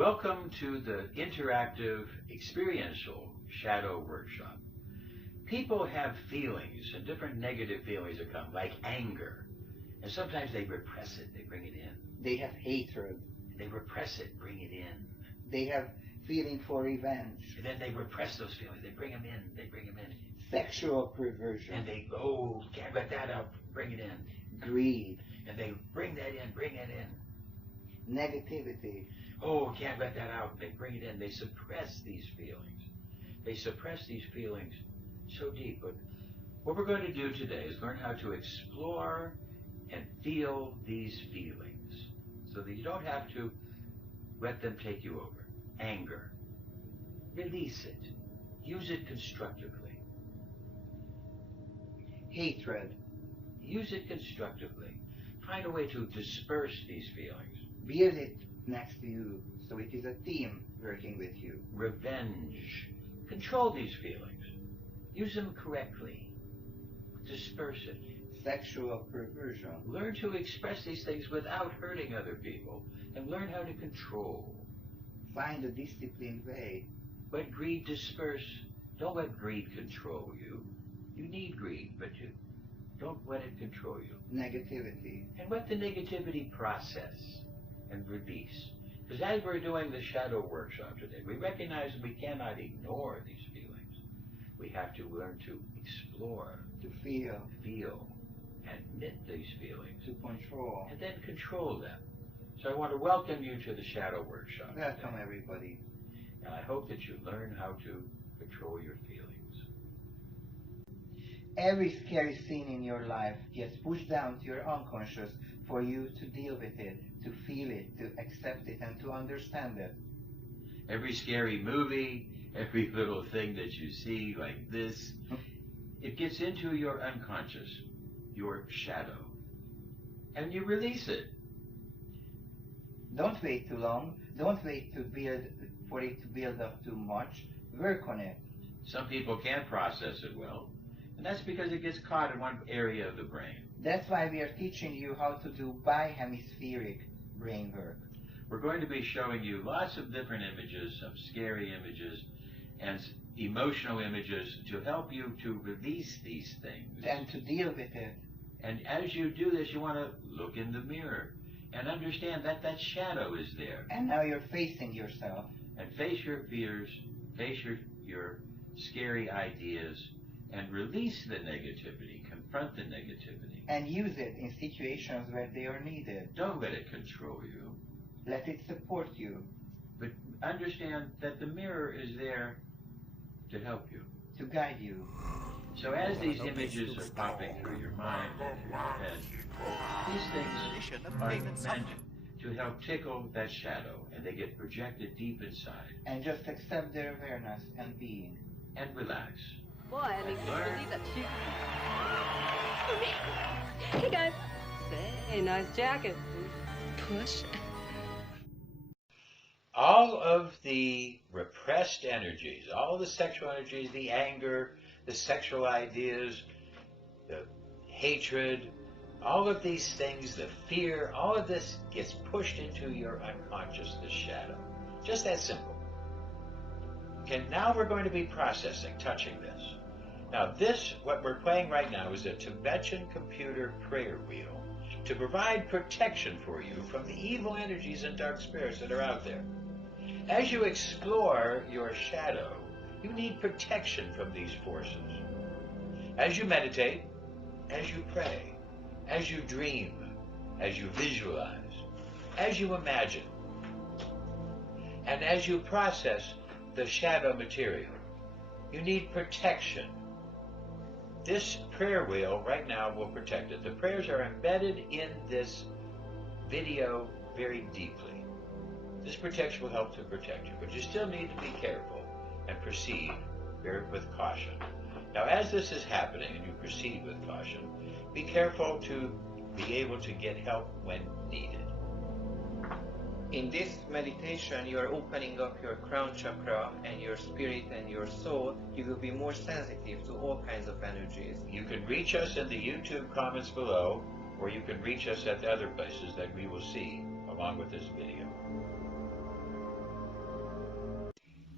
Welcome to the interactive experiential Shadow Workshop. People have feelings, and different negative feelings that come, like anger. And sometimes they repress it, they bring it in. They have hatred. They repress it, bring it in. They have feeling for revenge. And then they repress those feelings, they bring them in, they bring them in. Sexual perversion. And they, oh, can't let that out, bring it in. Greed. And they bring that in, bring it in. Negativity. Oh, can't let that out, they bring it in. They suppress these feelings. They suppress these feelings so deep. But what we're going to do today is learn how to explore and feel these feelings so that you don't have to let them take you over. Anger. Release it. Use it constructively. Hatred. Use it constructively. Find a way to disperse these feelings. Build it next to you so it is a team working with you. Revenge. Control these feelings. Use them correctly. Disperse it. Sexual perversion. Learn to express these things without hurting other people, and learn how to control. Find a disciplined way. Let greed disperse. Don't let greed control you. You need greed, but you don't let it control you. Negativity. And let the negativity process and release. Because as we're doing the Shadow Workshop today, we recognize we cannot ignore these feelings. We have to learn to explore, To feel. admit these feelings, To control. and then control them. So I want to welcome you to the Shadow Workshop. Welcome today. everybody. And I hope that you learn how to control your feelings. Every scary scene in your life gets pushed down to your unconscious for you to deal with it, to feel it, to accept it, and to understand it. Every scary movie, every little thing that you see like this, it gets into your unconscious, your shadow, and you release it. Don't wait too long. Don't wait for it to build up too much. Work on it. Some people can't process it well, and that's because it gets caught in one area of the brain. That's why we are teaching you how to do bihemispheric brain work. We're going to be showing you lots of different images, some scary images, and emotional images to help you to release these things. And to deal with it. And as you do this, you want to look in the mirror and understand that that shadow is there. And now you're facing yourself. And face your fears, face your scary ideas, and release the negativity, confront the negativity. And use it in situations where they are needed. Don't let it control you. Let it support you. But understand that the mirror is there to help you. To guide you. So as these images are popping through your mind and your head, these things are meant to help tickle that shadow, and they get projected deep inside. And just accept their awareness and being. And relax. Boy, I mean, Learn. believe that she... Hey, guys. Say, nice jacket. Push. All of the repressed energies, all the sexual energies, the anger, the sexual ideas, the hatred, all of these things, the fear, all of this gets pushed into your unconscious, the shadow. Just that simple. Okay, now we're going to be processing, touching this. Now this, what we're playing right now, is a Tibetan computer prayer wheel to provide protection for you from the evil energies and dark spirits that are out there. As you explore your shadow, you need protection from these forces. As you meditate, as you pray, as you dream, as you visualize, as you imagine, and as you process the shadow material, you need protection. This prayer wheel right now will protect it. The prayers are embedded in this video very deeply. This protection will help to protect you, but you still need to be careful and proceed with caution. Now, as this is happening and you proceed with caution, be careful to be able to get help when needed. In this meditation, you are opening up your crown chakra and your spirit and your soul. You will be more sensitive to all kinds of energies. You can reach us in the YouTube comments below, or you can reach us at the other places that we will see along with this video. In this meditation, you are opening up your crown chakra and your spirit and your soul. You will be more sensitive to all kinds of energies. You can reach us in the YouTube comments below, or you can reach us at the other places that we will see along with this video. You can reach us at the other places that we will see along with this video.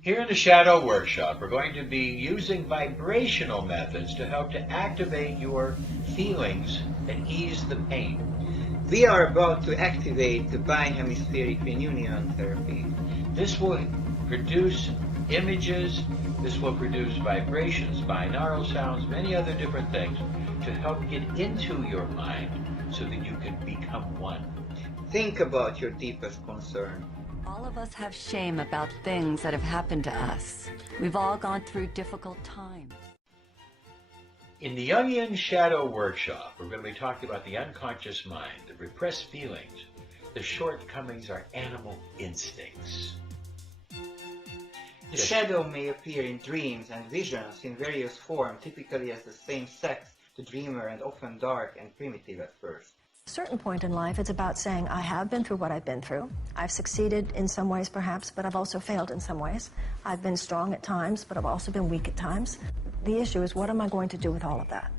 Here in the Shadow Workshop, we're going to be using vibrational methods to help to activate your feelings and ease the pain. We are about to activate the bi-hemispheric reunion therapy. This will produce images, this will produce vibrations, binaural sounds, many other different things to help get into your mind so that you can become one. Think about your deepest concern. All of us have shame about things that have happened to us. We've all gone through difficult times. In the Jungian Shadow Workshop, we're going to be talking about the unconscious mind, the repressed feelings, the shortcomings, our animal instincts. The shadow may appear in dreams and visions in various forms, typically as the same sex, the dreamer, and often dark and primitive at first. At a certain point in life, it's about saying, I have been through what I've been through. I've succeeded in some ways, perhaps, but I've also failed in some ways. I've been strong at times, but I've also been weak at times. The issue is, what am I going to do with all of that?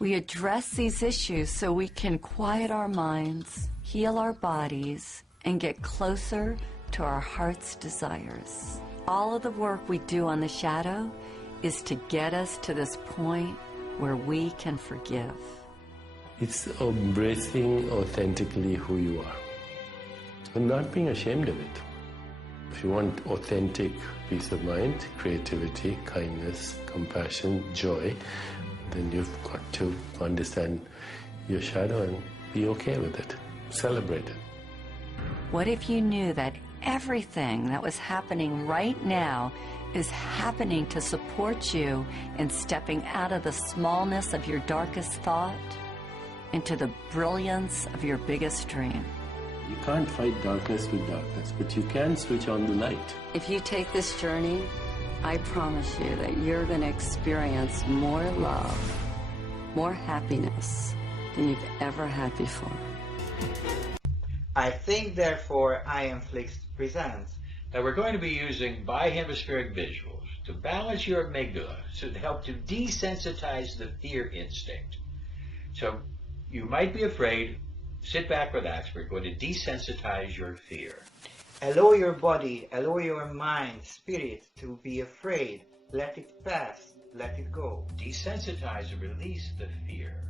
We address these issues so we can quiet our minds, heal our bodies, and get closer to our heart's desires. All of the work we do on the shadow is to get us to this point where we can forgive. It's embracing authentically who you are and not being ashamed of it. If you want authentic peace of mind, creativity, kindness, compassion, joy, then you've got to understand your shadow and be okay with it. Celebrate it. What if you knew that everything that was happening right now is happening to support you in stepping out of the smallness of your darkest thought into the brilliance of your biggest dream? You can't fight darkness with darkness, but you can switch on the light. If you take this journey, I promise you that you're going to experience more love, more happiness than you've ever had before. I Think, Therefore, I Am Flix presents. Now we're going to be using bi-hemispheric visuals to balance your amygdala to help to desensitize the fear instinct. So you might be afraid. Sit back, relax. We're going to desensitize your fear. Allow your body, allow your mind, spirit to be afraid. Let it pass. Let it go. Desensitize and release the fear.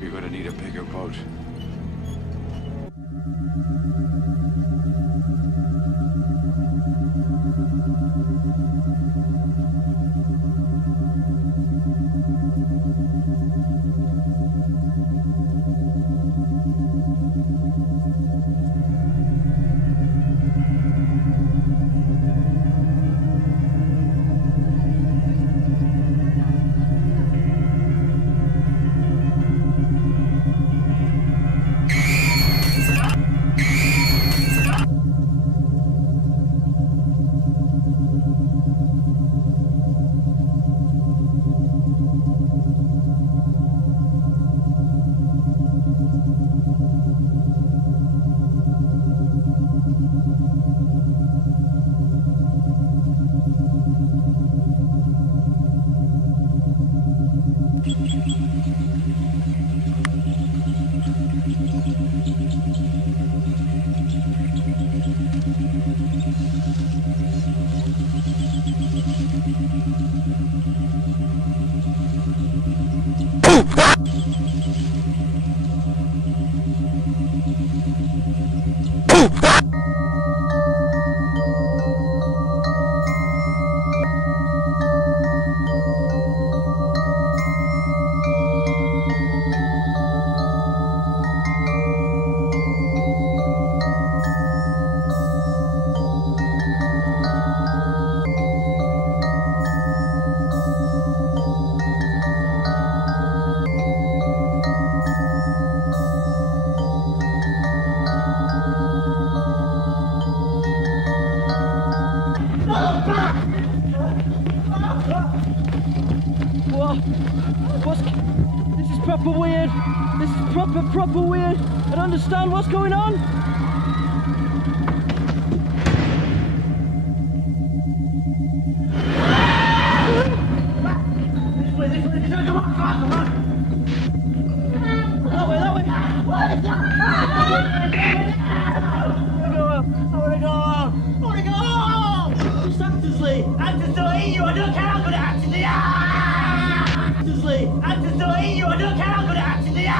You're gonna need a bigger boat. proper weird. This is proper weird. I don't understand what's going on. This way. Come on. That way. I wanna go. Lee. Actors don't eat you. I don't care how good at acting they are. Actors Lee. Actors don't eat you. I don't care how good at acting they are.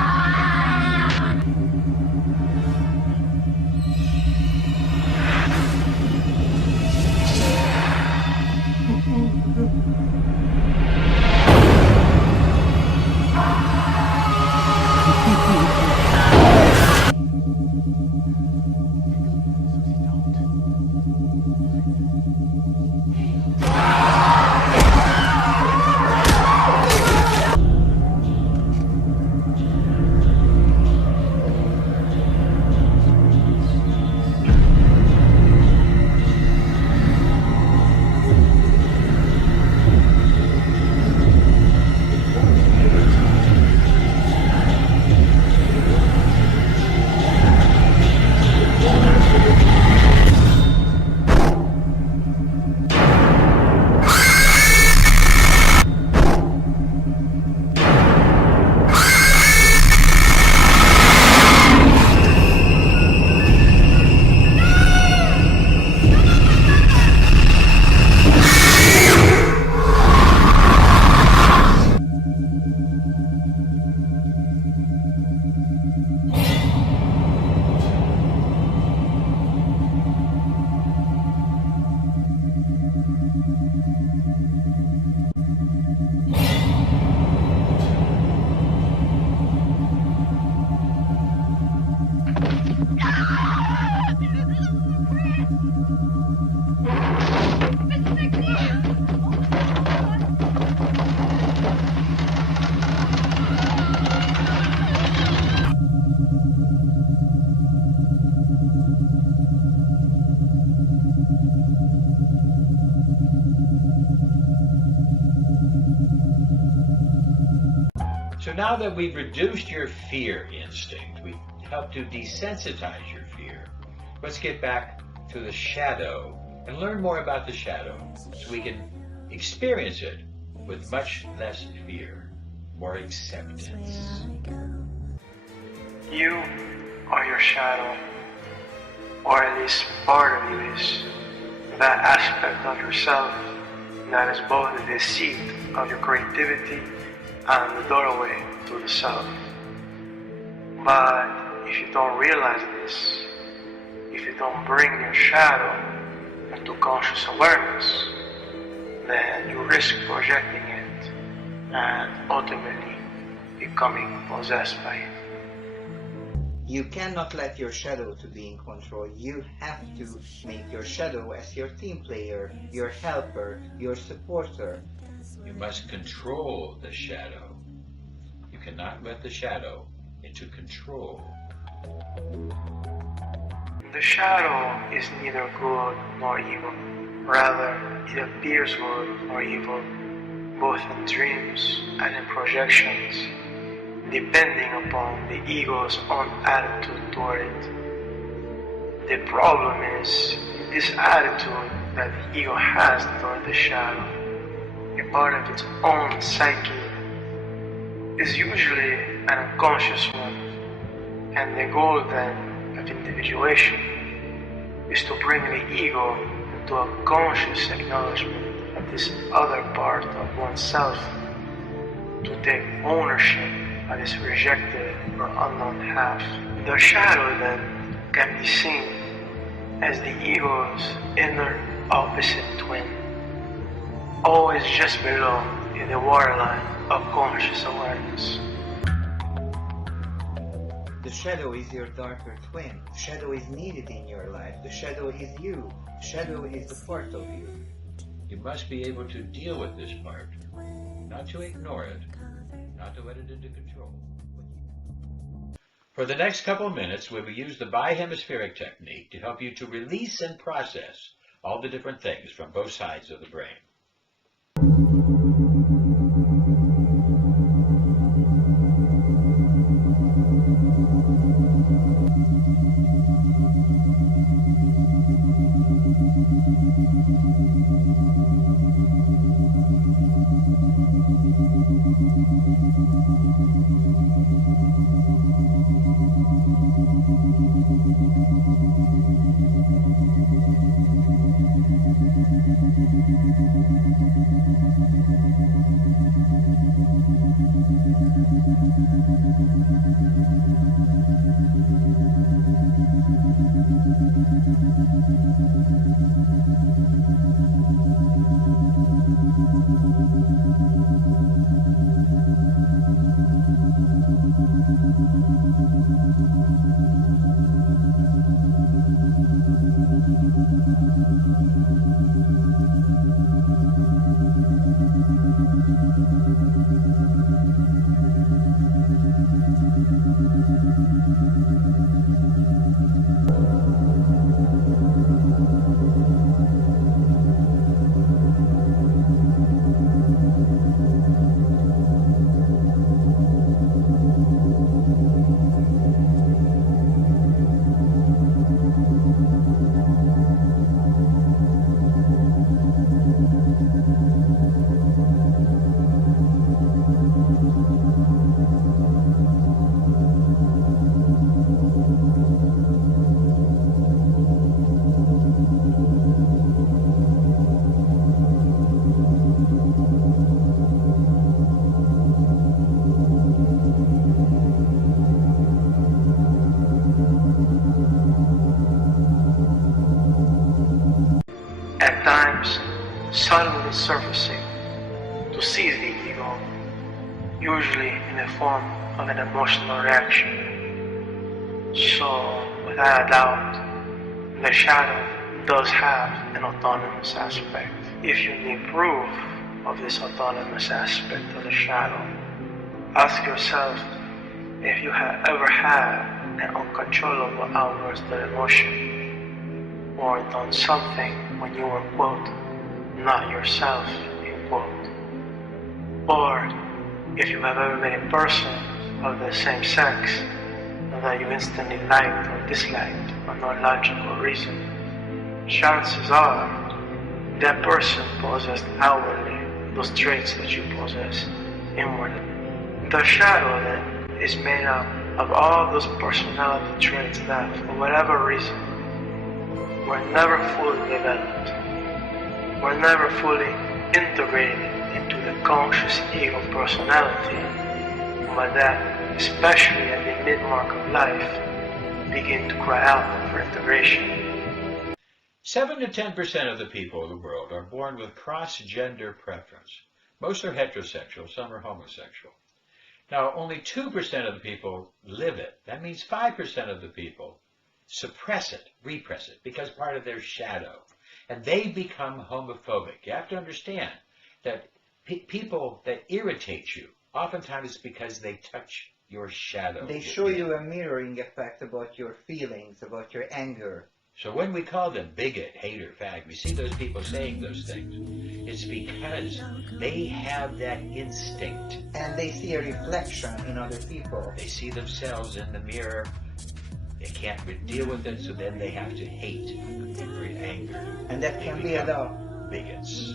So now that we've reduced your fear instinct, we've helped to desensitize your fear, let's get back to the shadow and learn more about the shadow so we can experience it with much less fear, more acceptance. You are your shadow, or at least part of you is. That aspect of yourself that is both the deceit of your creativity and the doorway to the self. But if you don't realize this, if you don't bring your shadow into conscious awareness, then you risk projecting it and ultimately becoming possessed by it. You cannot let your shadow to be in control. You have to make your shadow as your team player, your helper, your supporter. You must control the shadow. You cannot let the shadow into control. The shadow is neither good nor evil. Rather, it appears good or evil, both in dreams and in projections, depending upon the ego's own attitude toward it. The problem is this attitude that the ego has toward the shadow, a part of its own psyche, is usually an unconscious one, and the goal then of individuation is to bring the ego into a conscious acknowledgement of this other part of oneself, to take ownership of this rejected or unknown half. The shadow then can be seen as the ego's inner opposite twin, always just below in the waterline of conscious awareness. The shadow is your darker twin. The shadow is needed in your life. The shadow is you. The shadow is the part of you. You must be able to deal with this part, not to ignore it, not to let it into control. For the next couple of minutes, we will use the bihemispheric technique to help you to release and process all the different things from both sides of the brain. been surfacing to seize the ego, usually in the form of an emotional reaction. So, without a doubt, the shadow does have an autonomous aspect. If you need proof of this autonomous aspect of the shadow, ask yourself if you have ever had an uncontrollable outburst of emotion, or done something when you were, quote, not yourself, end quote. Or if you have ever met a person of the same sex that you instantly liked or disliked for no logical reason, chances are that person possessed outwardly those traits that you possess inwardly. The shadow then is made up of all those personality traits that, for whatever reason, were never fully developed, were never fully integrated into the conscious ego personality, but that, especially at the mid-mark of life, begin to cry out for integration. 7 to 10% of the people of the world are born with cross-gender preference. Most are heterosexual, some are homosexual. Now, only 2% of the people live it. That means 5% of the people suppress it, repress it, because part of their shadow. And they become homophobic. You have to understand that people that irritate you, oftentimes it's because they touch your shadow. They show you a mirroring effect about your feelings, about your anger. So when we call them bigot, hater, fag, we see those people saying those things. It's because they have that instinct. And they see a reflection in other people. They see themselves in the mirror. They can't deal with it, so then they have to hate and bring anger. And that can be enough. Bigots.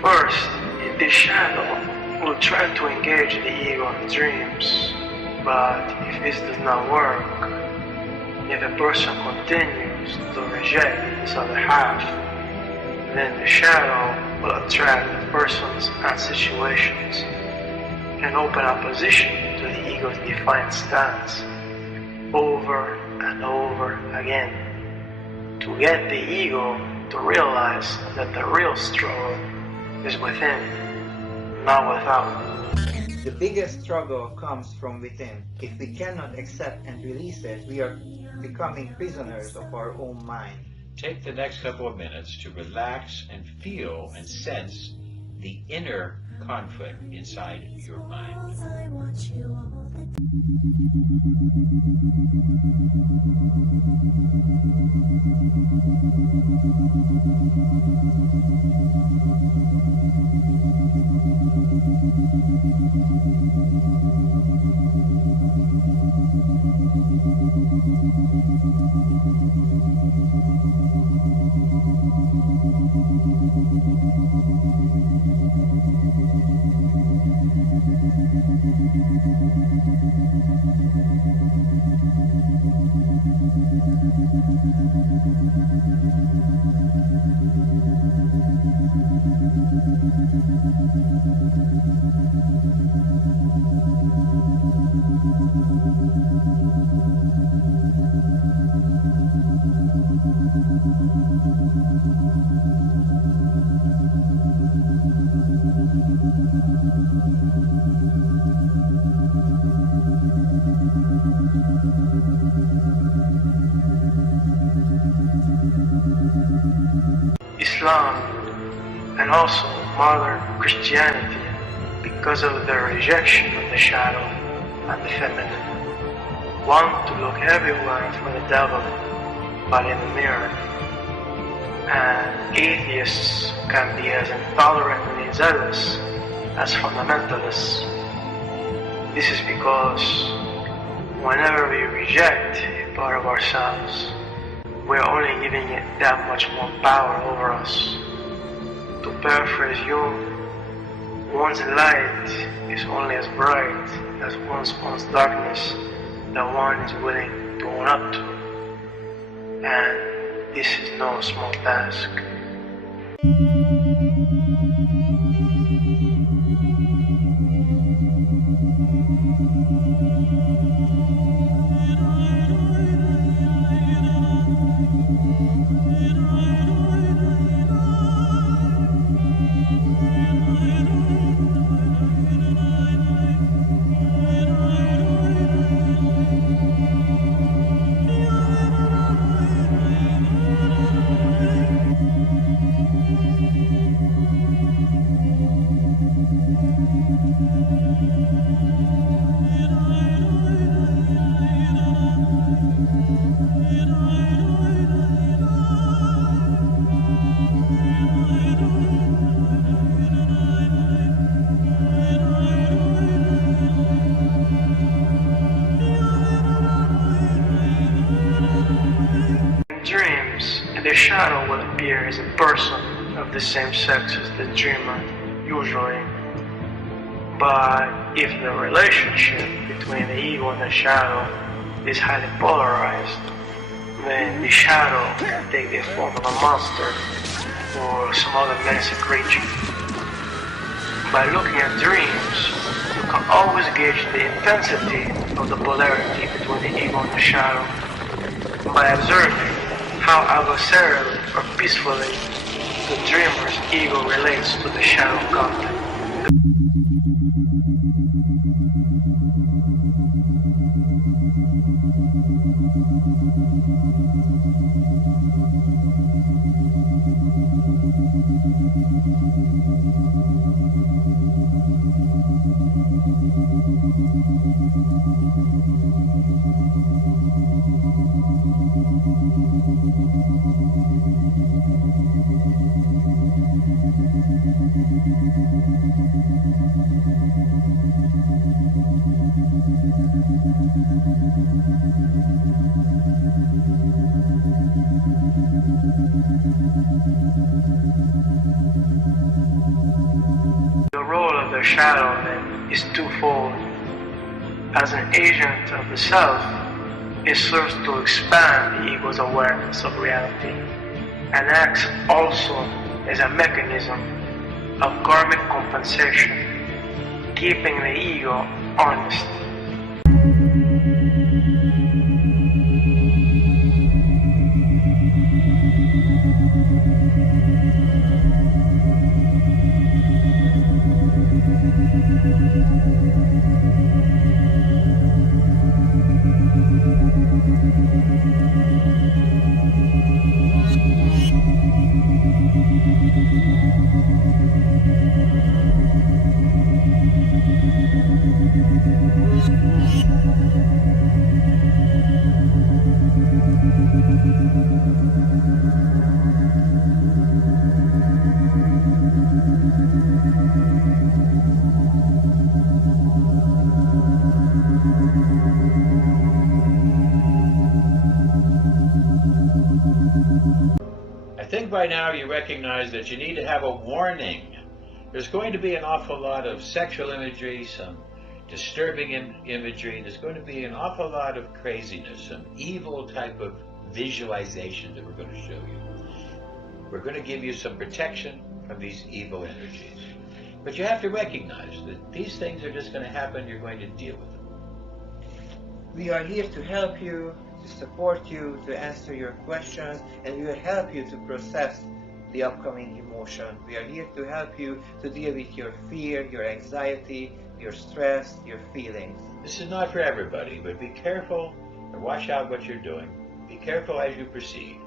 First, the shadow will try to engage the ego in dreams, but if this does not work, if a person continues to reject this other half, then the shadow will attract the persons and situations and open opposition to the ego's defiant stance over and over again to get the ego to realize that the real struggle is within, not without. The biggest struggle comes from within. If we cannot accept and release it, we are becoming prisoners of our own mind. Take the next couple of minutes to relax and feel and sense the inner conflict inside your mind. Islam and also modern Christianity, because of their rejection of the shadow and the feminine, want to look everywhere for the devil but in the mirror. And atheists can be as intolerantly zealous as fundamentalists. This is because whenever we reject a part of ourselves, we're only giving it that much more power over us. To paraphrase Jung, one's light is only as bright as one's darkness that one is willing to own up to. And this is no small task. shadow will appear as a person of the same sex as the dreamer, usually. But if the relationship between the ego and the shadow is highly polarized, then the shadow can take the form of a monster or some other menacing creature. By looking at dreams, you can always gauge the intensity of the polarity between the ego and the shadow by observing how adversarially or peacefully the dreamer's ego relates to the shadow content. The role of the shadow then is twofold. As an agent of the self, it serves to expand the ego's awareness of reality and acts also as a mechanism of karmic compensation, keeping the ego honest. I think by now you recognize that you need to have a warning. There's going to be an awful lot of sexual imagery, some disturbing imagery. There's going to be an awful lot of craziness, some evil type of visualization that we're going to show you. We're going to give you some protection from these evil energies. But you have to recognize that these things are just going to happen. You're going to deal with them. We are here to help you, to support you, to answer your questions, and we will help you to process the upcoming emotion. We are here to help you to deal with your fear, your anxiety, your stress, your feelings. This is not for everybody, but be careful and watch out what you're doing. Be careful as you proceed,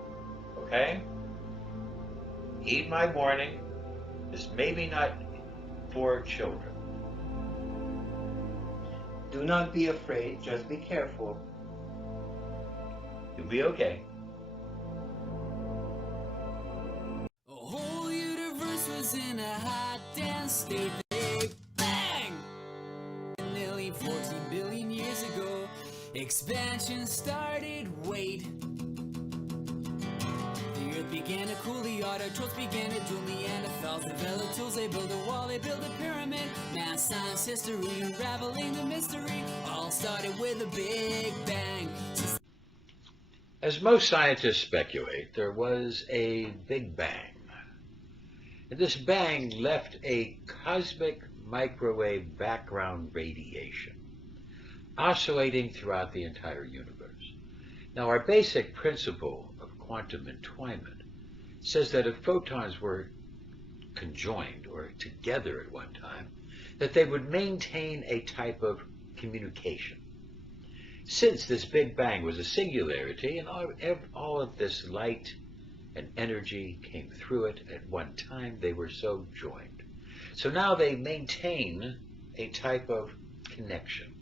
okay? Heed my warning. This may be not for children. Do not be afraid, just be careful. You'll be okay. The whole universe was in a hot, dense state. Big bang! Nearly 14 billion years ago, expansion started. Wait. The earth began to cool, the autotrophs began to drool, Neanderthals developed tools, they built a wall, they built a pyramid. Math, science, history, unraveling the mystery, all started with a big bang. As most scientists speculate, there was a Big Bang. And this bang left a cosmic microwave background radiation oscillating throughout the entire universe. Now, our basic principle of quantum entwinement says that if photons were conjoined or together at one time, that they would maintain a type of communication. Since this Big Bang was a singularity and all of this light and energy came through it at one time, they were so joined. So now they maintain a type of connection.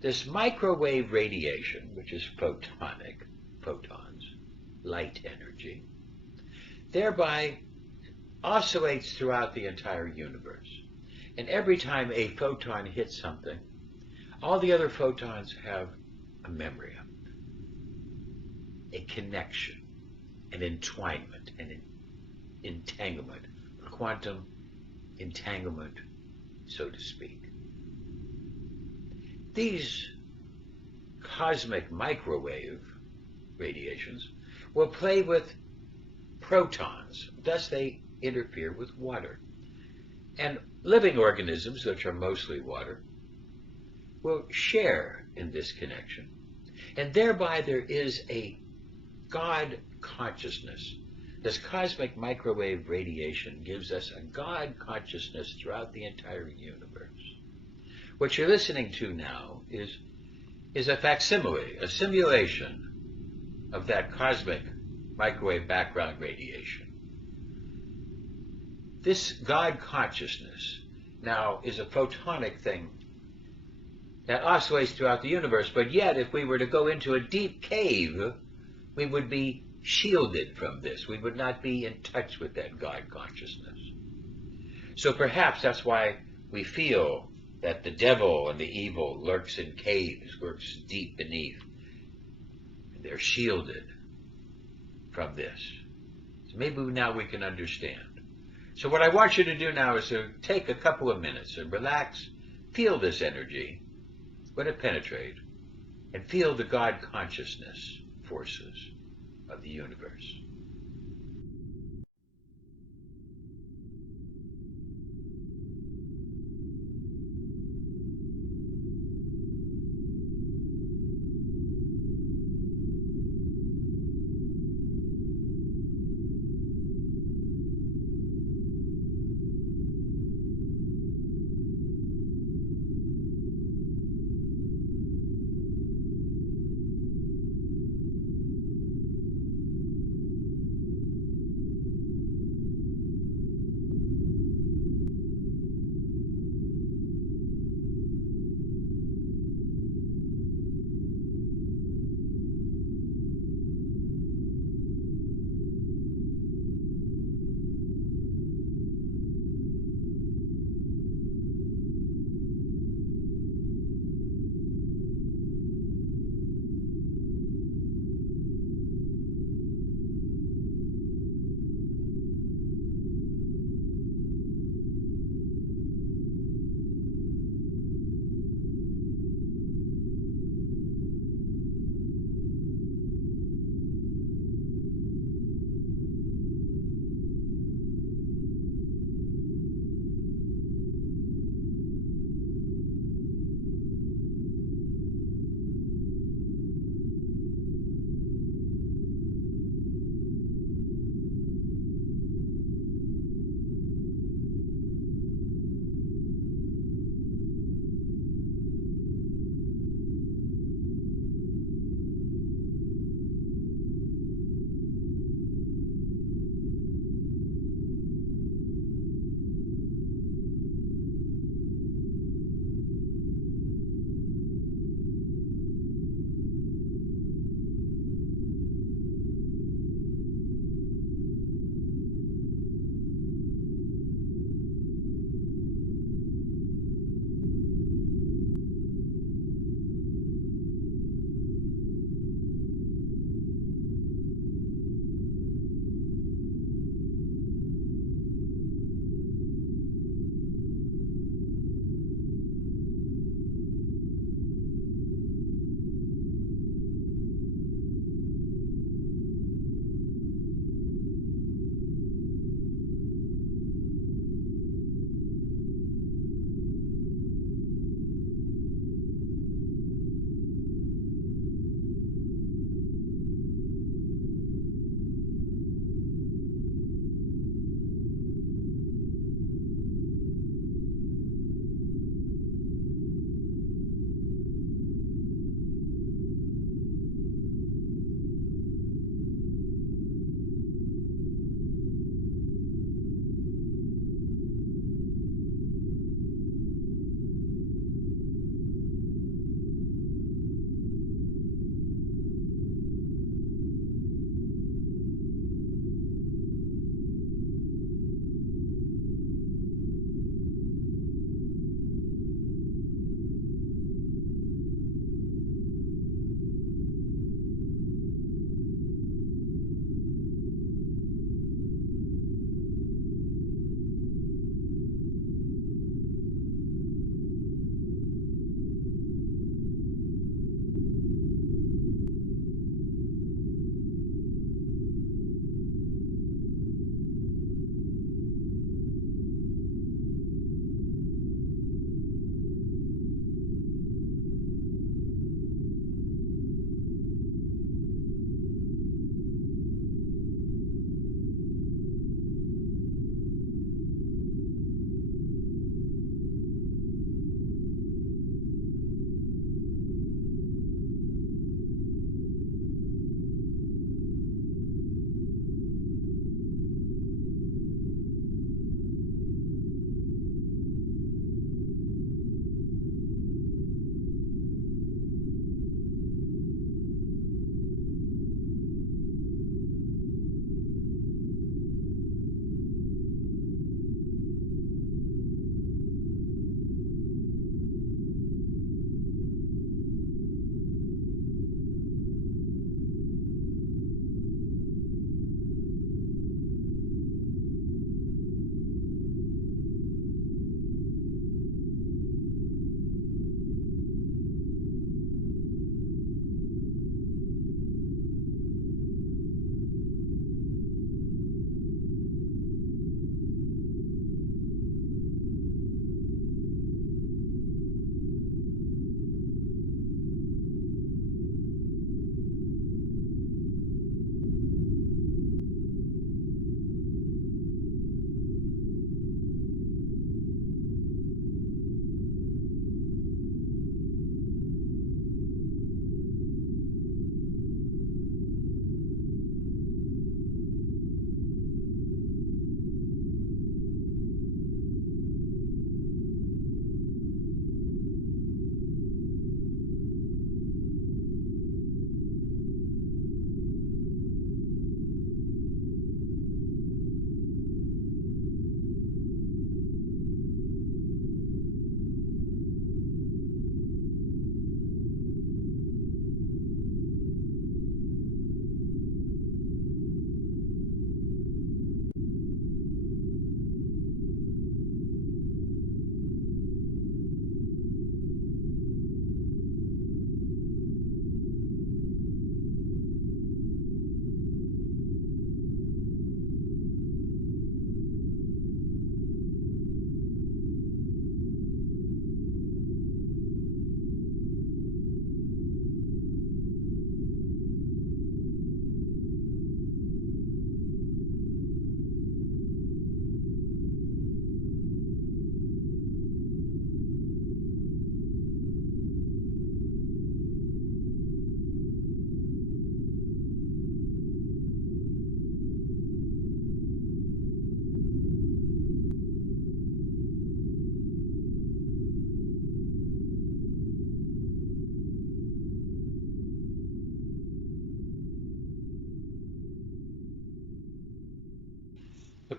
This microwave radiation, which is photonic, photons, light energy, thereby oscillates throughout the entire universe. And every time a photon hits something, all the other photons have a memory of it, a connection. and entwinement and entanglement, quantum entanglement, so to speak. These cosmic microwave radiations will play with protons, thus they interfere with water. And living organisms, which are mostly water, will share in this connection. And thereby there is a God consciousness. This cosmic microwave radiation gives us a God consciousness throughout the entire universe. What you're listening to now is a facsimile, a simulation of that cosmic microwave background radiation. This God consciousness now is a photonic thing that oscillates throughout the universe, but yet if we were to go into a deep cave, we would be shielded from this. We would not be in touch with that God consciousness. So perhaps that's why we feel that the devil and the evil lurks in caves, lurks deep beneath. And they're shielded from this. So maybe now we can understand. So what I want you to do now is to take a couple of minutes and relax, feel this energy, let it penetrate, and feel the God consciousness forces of the universe.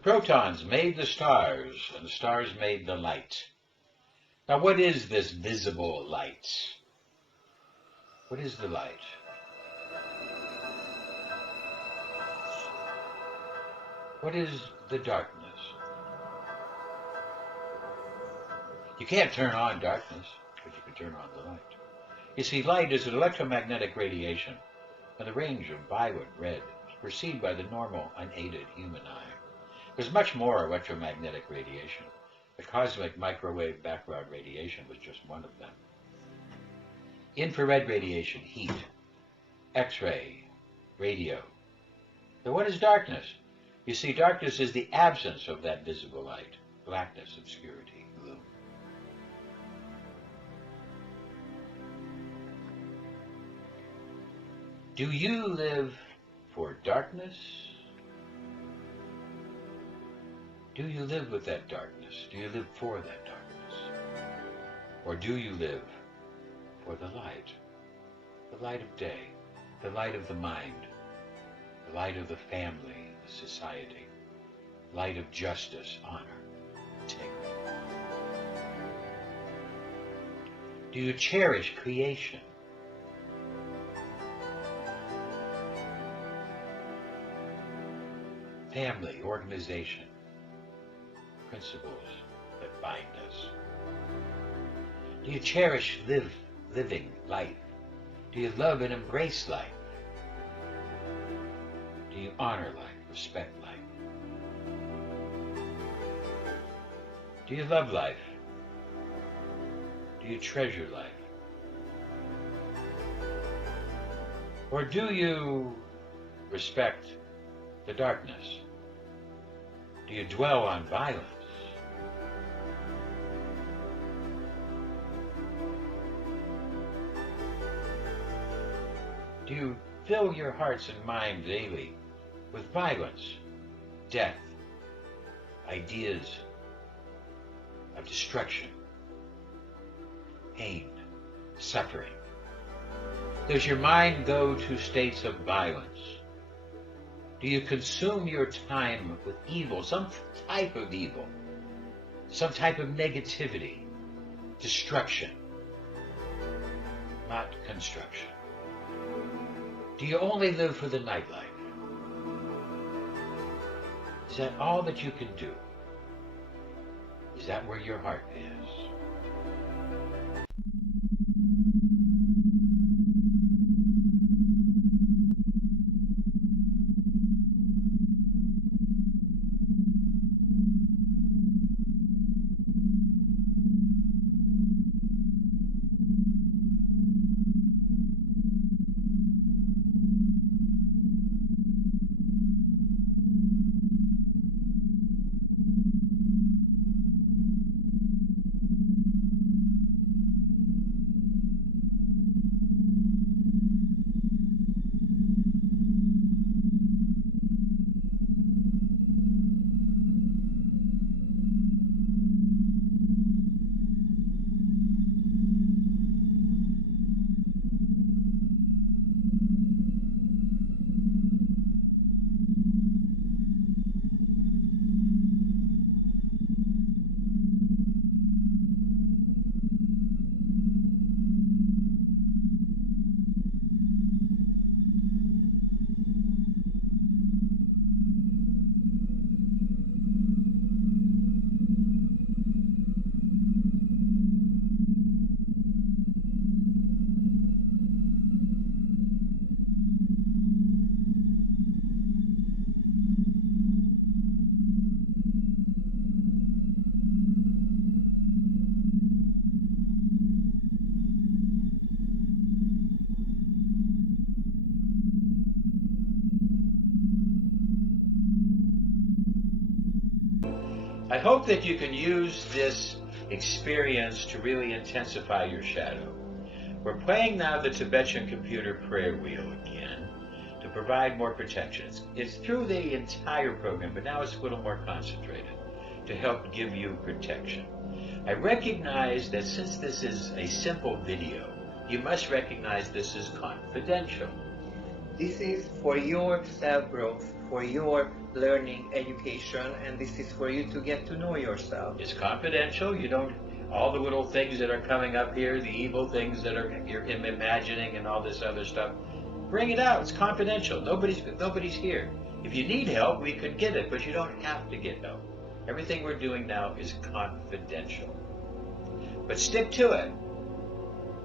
protons made the stars, and the stars made the light. Now, what is this visible light? What is the light? What is the darkness? You can't turn on darkness, but you can turn on the light. You see, light is an electromagnetic radiation, and the range of violet, red, is perceived by the normal, unaided human eye. There's much more electromagnetic radiation. The cosmic microwave background radiation was just one of them. Infrared radiation, heat, X-ray, radio. Now, what is darkness? You see, darkness is the absence of that visible light, blackness, obscurity, gloom. Do you live for darkness? Do you live with that darkness? Do you live for that darkness? Or do you live for the light of day, the light of the mind, the light of the family, the society, light of justice, honor, integrity? Do you cherish creation? Family, organization, principles that bind us. Do you cherish living life? Do you love and embrace life? Do you honor life, respect life? Do you love life? Do you treasure life? Or do you respect the darkness? Do you dwell on violence? Do you fill your hearts and minds daily with violence, death, ideas of destruction, pain, suffering? Does your mind go to states of violence? Do you consume your time with evil, some type of evil, some type of negativity, destruction, not construction? Do you only live for the nightlife? Is that all that you can do? Is that where your heart is? I hope that you can use this experience to really intensify your shadow. We're playing now the Tibetan computer prayer wheel again to provide more protection. It's through the entire program, but now it's a little more concentrated to help give you protection. I recognize that since this is a simple video, you must recognize this is confidential. This is for your self-growth, for your learning, education, and this is for you to get to know yourself. It's confidential. You don't, all the little things that are coming up here, the evil things that you're imagining and all this other stuff, bring it out. It's confidential. Nobody's here. If you need help, we could get it, but you don't have to get help. Everything we're doing now is confidential. But stick to it.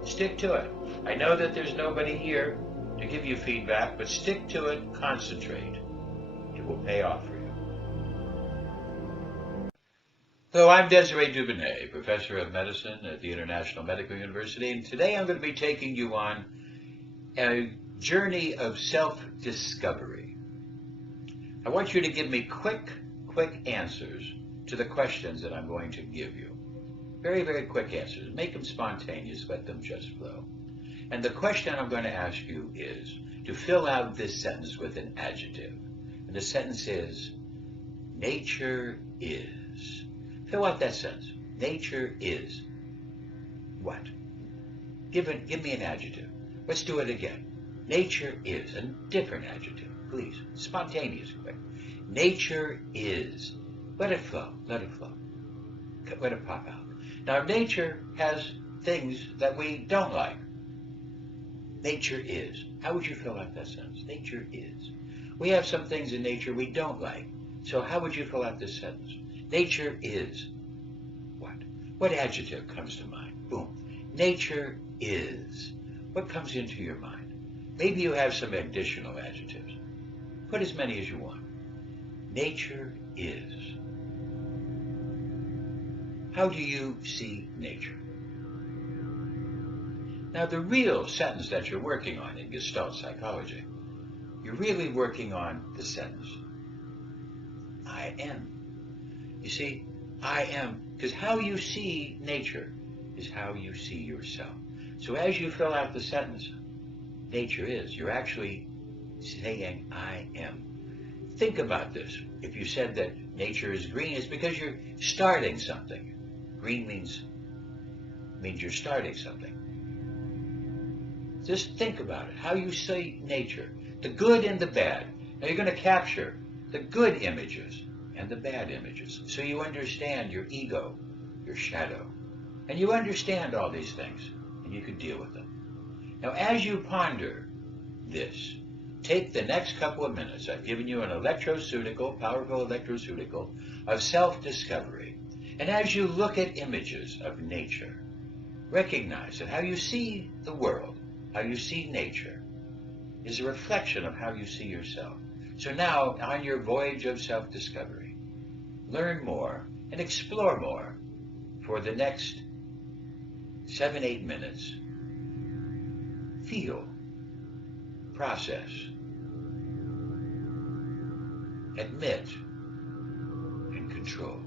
Stick to it. I know that there's nobody here to give you feedback, but stick to it, concentrate. It will pay off for you. So I'm Desiree Dubonnet, Professor of Medicine at the International Medical University, and today I'm going to be taking you on a journey of self-discovery. I want you to give me quick answers to the questions that I'm going to give you. Very, very quick answers. Make them spontaneous. Let them just flow. And the question I'm going to ask you is to fill out this sentence with an adjective. And the sentence is, nature is. Fill out that sentence. Nature is what? Give me an adjective. Let's do it again. Nature is. A different adjective, please. Spontaneous, quick. Nature is. Let it flow. Let it flow. Let it pop out. Now, nature has things that we don't like. Nature is. How would you fill out that sentence? Nature is. We have some things in nature we don't like. So how would you fill out this sentence? Nature is what? What adjective comes to mind? Boom. Nature is. What comes into your mind? Maybe you have some additional adjectives. Put as many as you want. Nature is. How do you see nature? Now, the real sentence that you're working on in Gestalt psychology, you're really working on the sentence, I am. You see, I am, because how you see nature is how you see yourself. So as you fill out the sentence, nature is, you're actually saying, I am. Think about this. If you said that nature is green, it's because you're starting something. Green means you're starting something. Just think about it, how you see nature, the good and the bad. Now you're going to capture the good images and the bad images, so you understand your ego, your shadow, and you understand all these things, and you can deal with them. Now as you ponder this, take the next couple of minutes. I've given you an electroceutical, powerful electroceutical of self-discovery. And as you look at images of nature, recognize that how you see the world, how you see nature, is a reflection of how you see yourself. So now, on your voyage of self-discovery, learn more and explore more for the next 7-8 minutes. Feel, process, admit, and control.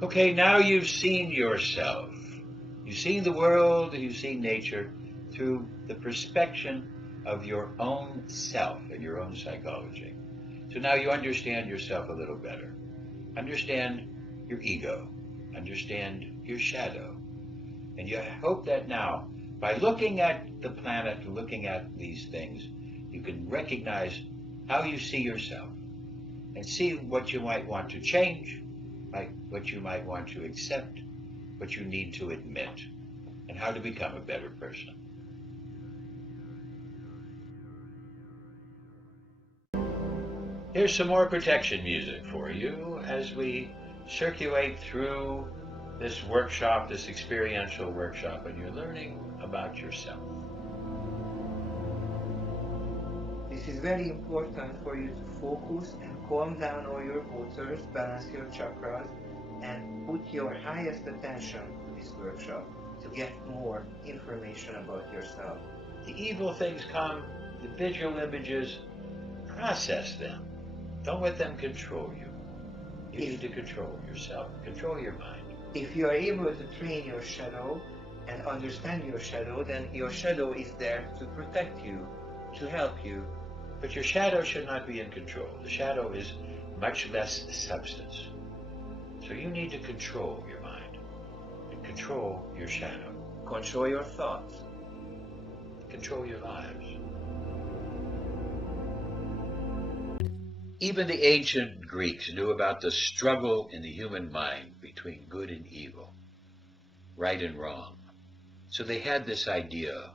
Okay, now you've seen yourself. You've seen the world, you've seen nature through the perspection of your own self and your own psychology. So now you understand yourself a little better. Understand your ego. Understand your shadow. And you hope that now, by looking at the planet and looking at these things, you can recognize how you see yourself and see what you might want to change, what you might want to accept, what you need to admit, and how to become a better person. Here's some more protection music for you as we circulate through this workshop, this experiential workshop, and you're learning about yourself. This is very important for you to focus and calm down all your motors, balance your chakras, and put your highest attention to this workshop to get more information about yourself. The evil things come, the visual images, process them. Don't let them control you. You need to control yourself, control your mind. If you are able to train your shadow and understand your shadow, then your shadow is there to protect you, to help you. But your shadow should not be in control. The shadow is much less substance. So you need to control your mind and control your shadow. Control your thoughts. Control your lives. Even the ancient Greeks knew about the struggle in the human mind between good and evil, right and wrong. So they had this idea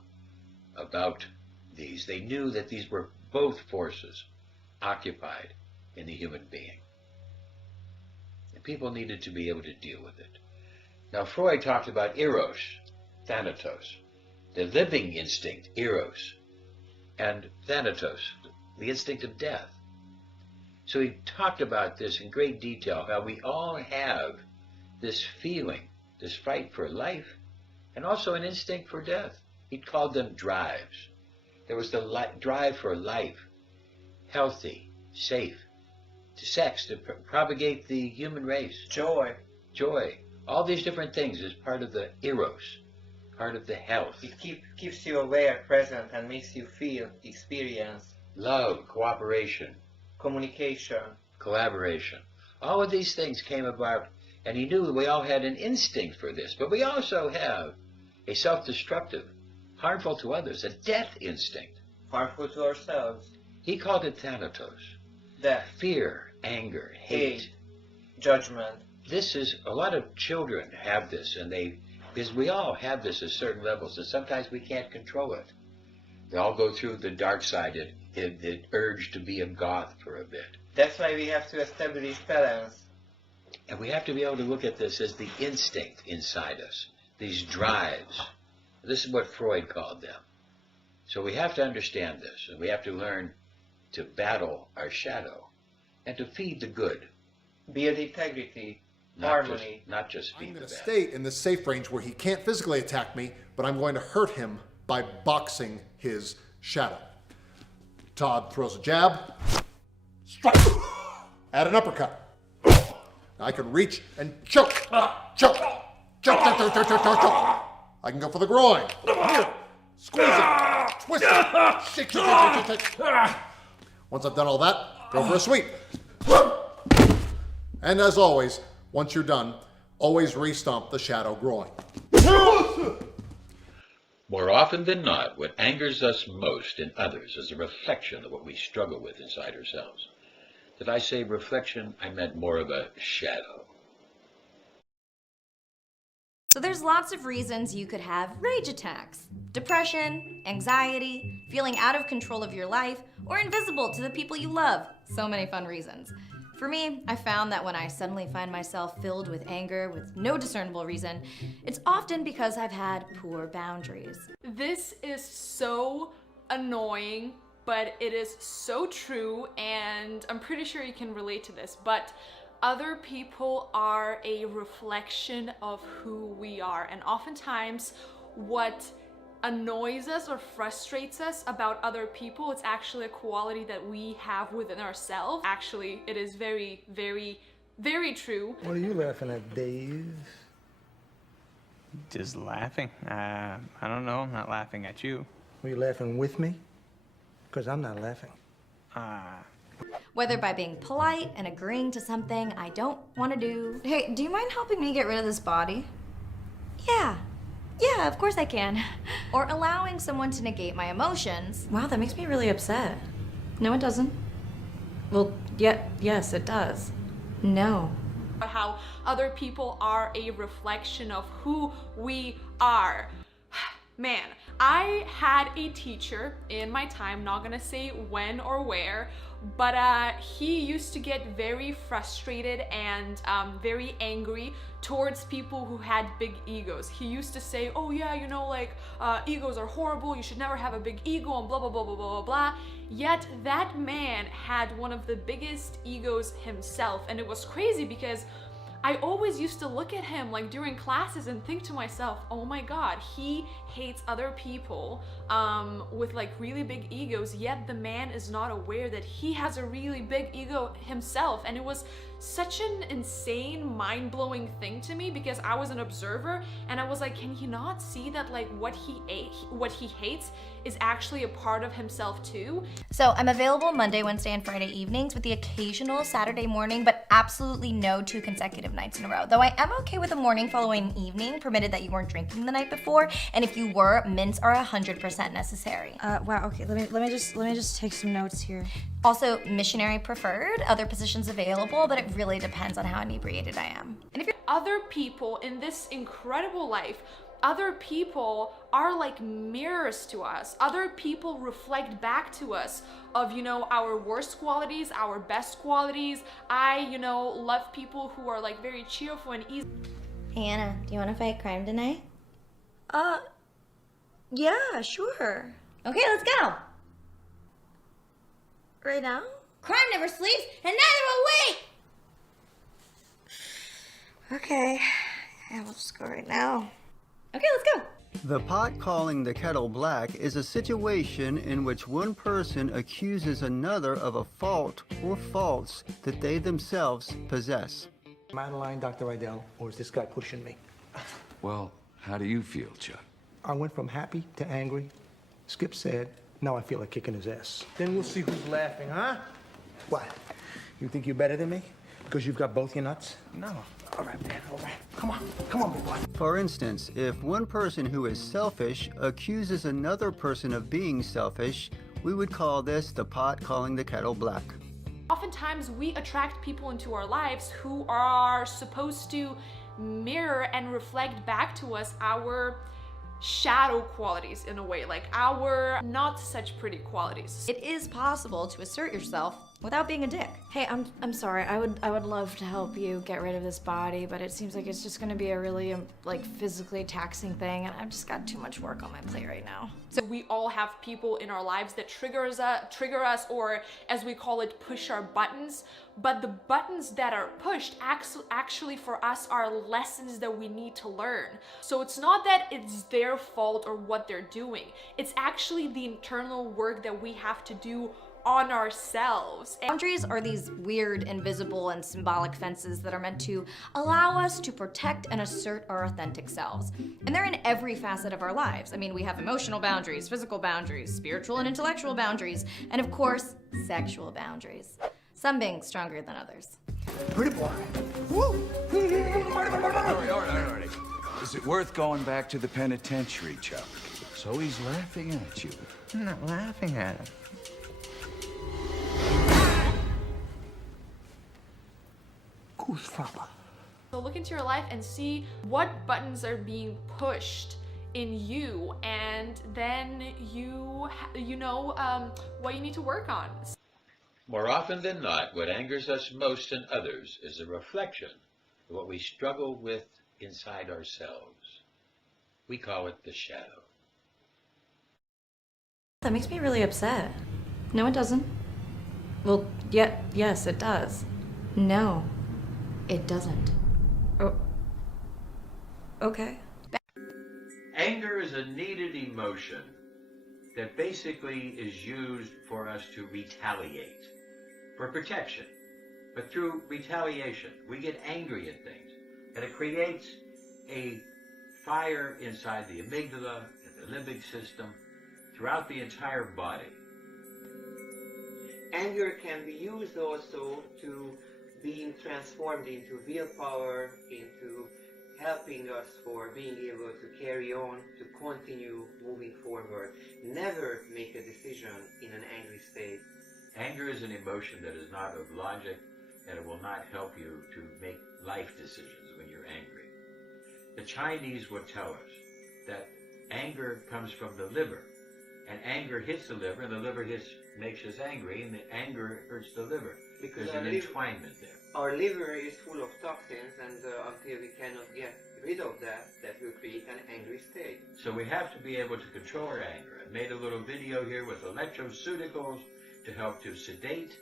about these. They knew that these were both forces occupied in the human being. And people needed to be able to deal with it. Now, Freud talked about eros, thanatos, the living instinct, eros, and thanatos, the instinct of death. So he talked about this in great detail, how we all have this feeling, this fight for life, and also an instinct for death. He called them drives. There was the drive for life, healthy, safe, to sex, to propagate the human race. Joy. Joy. All these different things is part of the eros, part of the health. It keeps you aware, present, and makes you feel, experience. Love, cooperation. Communication. Collaboration. All of these things came about, and he knew we all had an instinct for this, but we also have a self-destructive, harmful to others, a death instinct. Harmful to ourselves. He called it thanatos. Death. Fear, anger, hate. Judgment. This is, a lot of children have this, and because we all have this at certain levels, and sometimes we can't control it. They all go through the dark side, the urge to be a goth for a bit. That's why we have to establish balance. And we have to be able to look at this as the instinct inside us, these drives. This is what Freud called them. So we have to understand this, and we have to learn to battle our shadow and to feed the good. Build integrity, harmony. Not just feed I'm the going to bad. stay in this safe range where he can't physically attack me, but I'm going to hurt him by boxing his shadow. Todd throws a jab, strike, add an uppercut. I can reach and choke, choke, choke, choke, choke, choke, choke, choke. I can go for the groin, squeeze it, twist it, shake, shake, shake, shake, shake. Once I've done all that, go for a sweep. And as always, once you're done, always re-stomp the shadow groin. More often than not, what angers us most in others is a reflection of what we struggle with inside ourselves. Did I say reflection? I meant more of a shadow. So there's lots of reasons you could have rage attacks. Depression, anxiety, feeling out of control of your life, or invisible to the people you love. So many fun reasons. For me, I found that when I suddenly find myself filled with anger with no discernible reason, it's often because I've had poor boundaries. This is so annoying, but it is so true, and I'm pretty sure you can relate to this, but other people are a reflection of who we are, and oftentimes what annoys us or frustrates us about other people, it's actually a quality that we have within ourselves. Actually, it is very, very very true. What are you laughing at, Dave? Just laughing. I don't know. I'm not laughing at you. Are you laughing with me? Because I'm not laughing. Whether by being polite and agreeing to something I don't want to do. Hey, do you mind helping me get rid of this body? Yeah, of course I can. Or allowing someone to negate my emotions. Wow, that makes me really upset. No, it doesn't. Well, yes, it does. No. How other people are a reflection of who we are. Man, I had a teacher in my time, not gonna say when or where, but he used to get very frustrated and very angry towards people who had big egos. He used to say, oh yeah, you know, like egos are horrible, you should never have a big ego and blah blah blah blah blah blah blah. Yet that man had one of the biggest egos himself, and it was crazy because I always used to look at him like during classes and think to myself, oh my god, he hates other people with like really big egos, yet the man is not aware that he has a really big ego himself. And it was such an insane, mind-blowing thing to me because I was an observer and I was like, can he not see that like what he hates is actually a part of himself too? So I'm available Monday, Wednesday, and Friday evenings with the occasional Saturday morning, but absolutely no 2 consecutive nights in a row. Though I am okay with a morning following evening, provided that you weren't drinking the night before, and if you were, mints are 100% necessary. Wow, okay, let me just take some notes here. Also, missionary preferred, other positions available, but it really depends on how inebriated I am. And if you're other people in this incredible life, other people are like mirrors to us. Other people reflect back to us of, you know, our worst qualities, our best qualities. I, you know, love people who are like very cheerful and easy. Hey Anna, do you want to fight crime tonight? Yeah, sure. Okay, let's go. Right now? Crime never sleeps, and neither will we! Okay. Yeah, we'll just go right now. Okay, let's go. The pot calling the kettle black is a situation in which one person accuses another of a fault or faults that they themselves possess. Am I out of line, Dr. Rydell, or is this guy pushing me? Well, how do you feel, Chuck? I went from happy to angry. Skip said, now I feel like kicking his ass. Then we'll see who's laughing, huh? What? You think you're better than me? Because you've got both your nuts? No. All right, man, all right. Come on, big boy. For instance, if one person who is selfish accuses another person of being selfish, we would call this the pot calling the kettle black. Oftentimes we attract people into our lives who are supposed to mirror and reflect back to us our shadow qualities in a way, like our not such pretty qualities. It is possible to assert yourself without being a dick. Hey, I'm sorry. I would love to help you get rid of this body, but it seems like it's just gonna be a really like physically taxing thing, and I've just got too much work on my plate right now. So we all have people in our lives that trigger us, or as we call it, push our buttons. But the buttons that are pushed actually for us are lessons that we need to learn. So it's not that it's their fault or what they're doing. It's actually the internal work that we have to do on ourselves. Boundaries are these weird, invisible, and symbolic fences that are meant to allow us to protect and assert our authentic selves. And they're in every facet of our lives. I mean, we have emotional boundaries, physical boundaries, spiritual and intellectual boundaries, and of course, sexual boundaries. Some being stronger than others. Pretty boy. Woo! All right. Is it worth going back to the penitentiary, Chuck? So he's laughing at you. I'm not laughing at him. So look into your life and see what buttons are being pushed in you, and then you know what you need to work on. More often than not, what angers us most in others is a reflection of what we struggle with inside ourselves. We call it the shadow. That makes me really upset. No, it doesn't. Well, yes, it does. No, it doesn't. Oh. Okay. Anger is a needed emotion that basically is used for us to retaliate, for protection. but through retaliation. We get angry at things, and it creates a fire inside the amygdala and the limbic system throughout the entire body. Anger can be used also to being transformed into willpower, into helping us for being able to carry on, to continue moving forward. Never make a decision in an angry state. Anger is an emotion that is not of logic, and it will not help you to make life decisions when you're angry. The Chinese would tell us that anger comes from the liver, and anger hits the liver, and the liver makes us angry, and the anger hurts the liver. Because there's an entwinement there. Our liver is full of toxins, and until we cannot get rid of that, that will create an angry state. So we have to be able to control our anger. I made a little video here with electroceuticals to help to sedate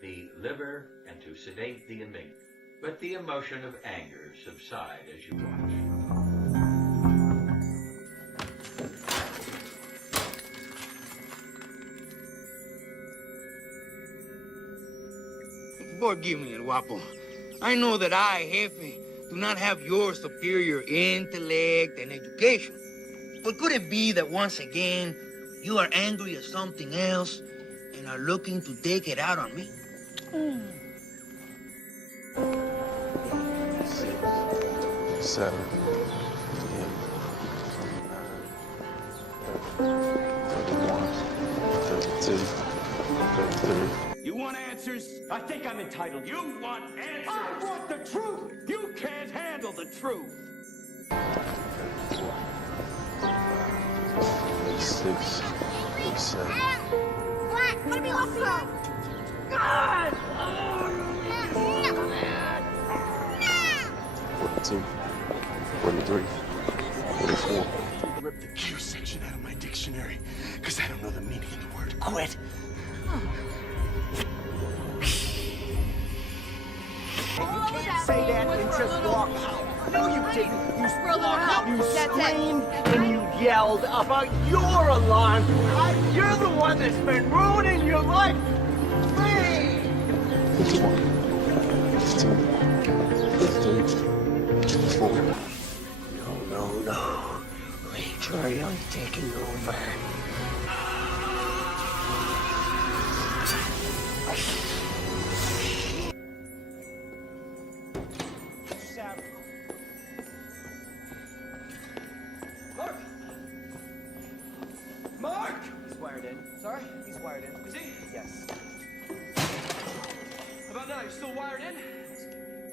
the liver and to sedate the amygdala. Let the emotion of anger subside as you watch. Forgive me, El Guapo. I know that I, Jefe, do not have your superior intellect and education. But could it be that once again, you are angry at something else and are looking to take it out on me? 6, 7, 8, 31, 32, 33. You want answers? I think I'm entitled. You want answers? I want the truth! You can't handle the truth! 6, 7. What? What are we looking for? God! 42, 43, 44. Rip the Q section out of my dictionary, because I don't know the meaning of the word quit. You can't say that and just walk out. No, you didn't. You walked out. You screamed and you yelled about your alarm. You're the one that's been ruining your life. Me! 51, 52, 53, 54. No. Victoria taking over. Mark! He's wired in. Sorry? He's wired in. Is he? Yes. How about now? You still wired in? 55.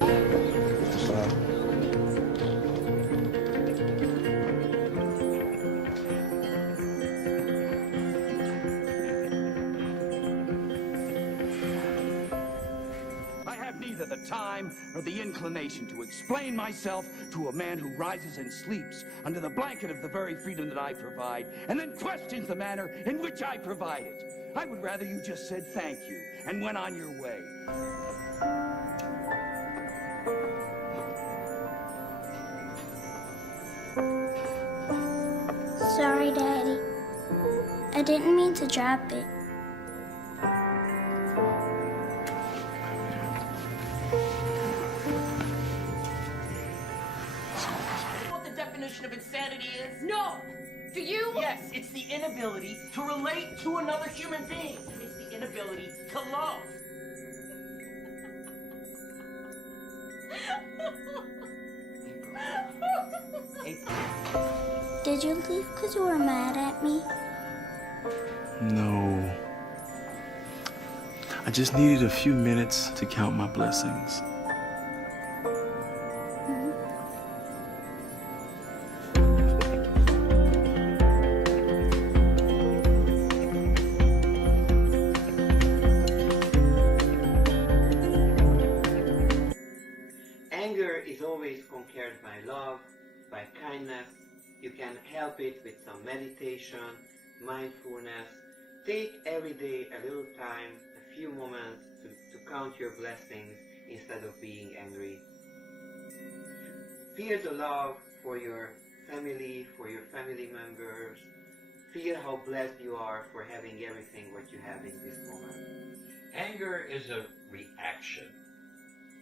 I have neither the time nor the inclination to explain myself to a man who rises and sleeps under the blanket of the very freedom that I provide, and then questions the manner in which I provide it. I would rather you just said thank you and went on your way. Sorry, Daddy. I didn't mean to drop it. What the definition of insanity is? No! Do you? Yes, it's the inability to relate to another human being. It's the inability to love. Did you leave because you were mad at me? No. I just needed a few minutes to count my blessings. Anger is always conquered by love, by kindness. You can help it with some meditation, mindfulness. Take every day a little time, a few moments to count your blessings instead of being angry. Feel the love for your family, for your family members. Feel how blessed you are for having everything what you have in this moment. Anger is a reaction.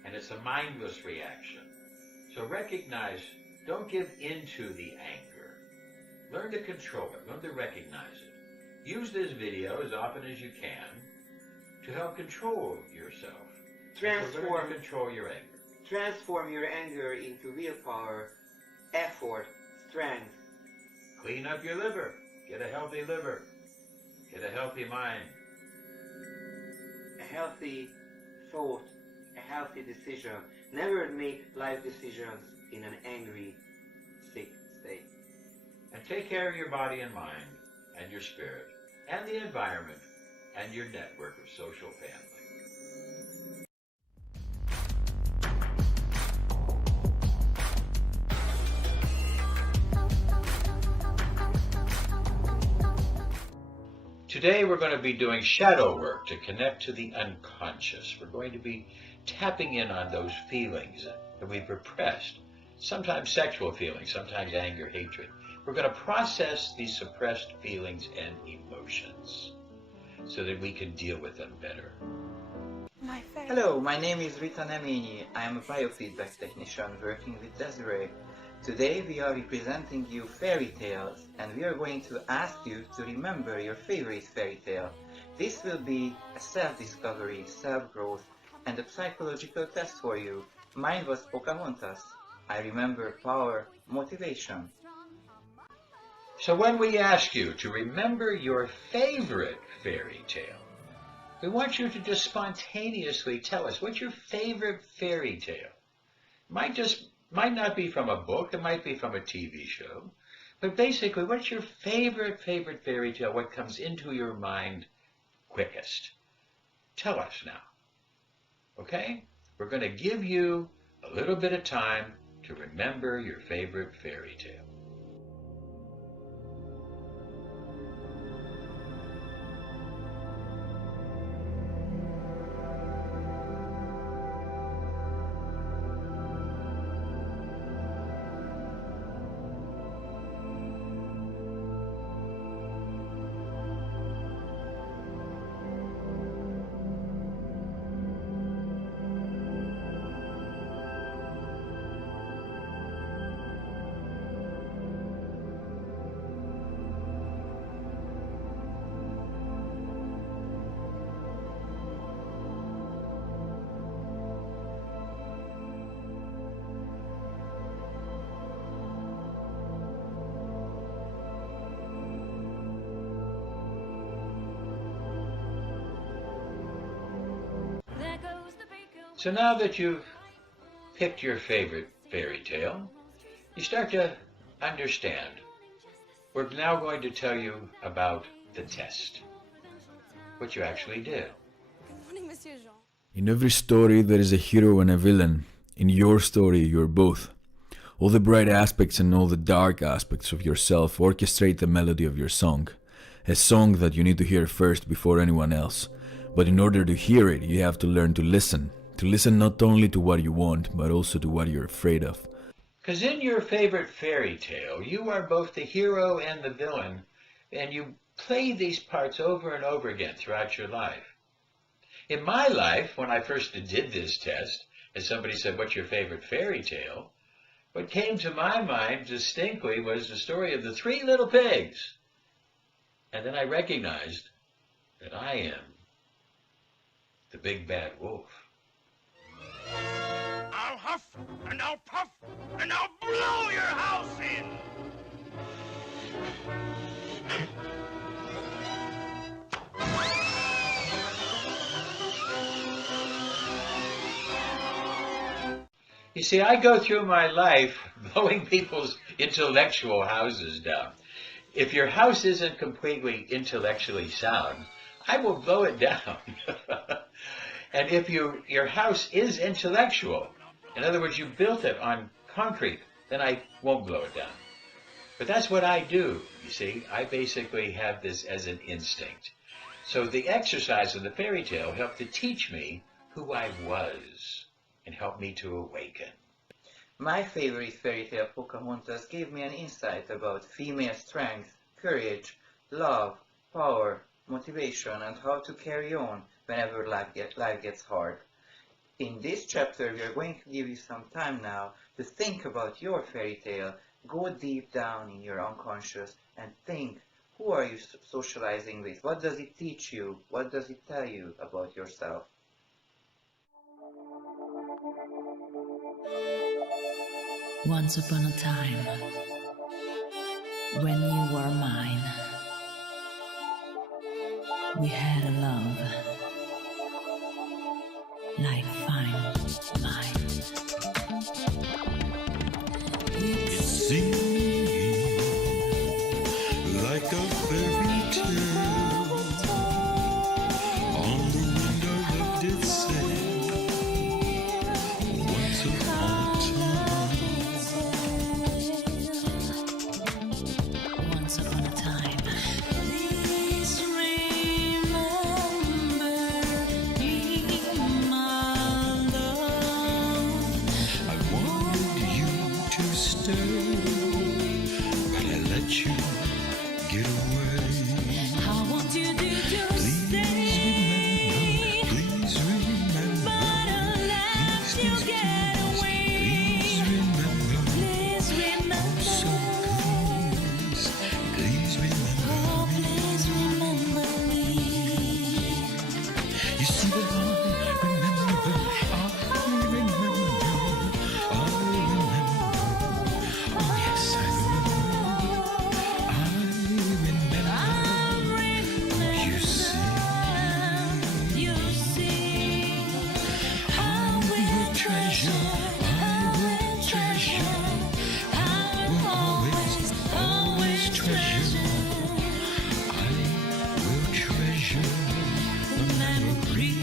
and it's a mindless reaction. So recognize, don't give into the anger. Learn to control it, learn to recognize it. Use this video as often as you can to help control yourself. Transform, control your anger. Transform your anger into willpower, effort, strength. Clean up your liver. Get a healthy liver. Get a healthy mind. A healthy thought, a healthy decision. Never make life decisions in an angry, sick state. And take care of your body and mind, and your spirit, and the environment, and your network of social family. Today we're going to be doing shadow work to connect to the unconscious. We're going to be tapping in on those feelings that we've repressed, sometimes sexual feelings, sometimes anger, hatred. We're going to process these suppressed feelings and emotions so that we can deal with them better. Hello, my name is Rita Neményi. I am a biofeedback technician working with Desiree. Today we are representing you fairy tales, and we are going to ask you to remember your favorite fairy tale. This will be a self-discovery, self-growth, and a psychological test for you. Mine was Pocahontas. I remember power, motivation. So when we ask you to remember your favorite fairy tale, we want you to just spontaneously tell us what's your favorite fairy tale. Might not be from a book, it might be from a TV show, but basically, what's your favorite fairy tale? What comes into your mind quickest? Tell us now, okay? We're going to give you a little bit of time to remember your favorite fairy tale. So now that you've picked your favorite fairy tale, you start to understand. We're now going to tell you about the test, what you actually did. In every story there is a hero and a villain. In your story you're both. All the bright aspects and all the dark aspects of yourself orchestrate the melody of your song. A song that you need to hear first before anyone else. But in order to hear it, you have to learn to listen. To listen not only to what you want, but also to what you're afraid of. Because in your favorite fairy tale, you are both the hero and the villain, and you play these parts over and over again throughout your life. In my life, when I first did this test, and somebody said, what's your favorite fairy tale? What came to my mind distinctly was the story of the 3 little pigs. And then I recognized that I am the big bad wolf. I'll huff, and I'll puff, and I'll blow your house in! You see, I go through my life blowing people's intellectual houses down. If your house isn't completely intellectually sound, I will blow it down. And if your house is intellectual, in other words, you built it on concrete, then I won't blow it down. But that's what I do, you see. I basically have this as an instinct. So the exercise of the fairy tale helped to teach me who I was and helped me to awaken. My favorite fairy tale, Pocahontas, gave me an insight about female strength, courage, love, power, motivation, and how to carry on whenever life gets hard. In this chapter, we are going to give you some time now to think about your fairy tale, go deep down in your unconscious and think, who are you socializing with? What does it teach you? What does it tell you about yourself? Once upon a time, when you were mine, we had a love like fine wine. It seemed like a fairy tale. On the wind I loved it sail. Once upon a time. Once upon a time. Please remember me, my love. I wanted you to stay, but I let you get away. I want you to just stay, Please remember, but I let you get away. please remember, Please remember, so please remember. oh please remember me. You see that I remember, oh yes I remember, You see, I will treasure, I will always treasure, I will treasure the memory.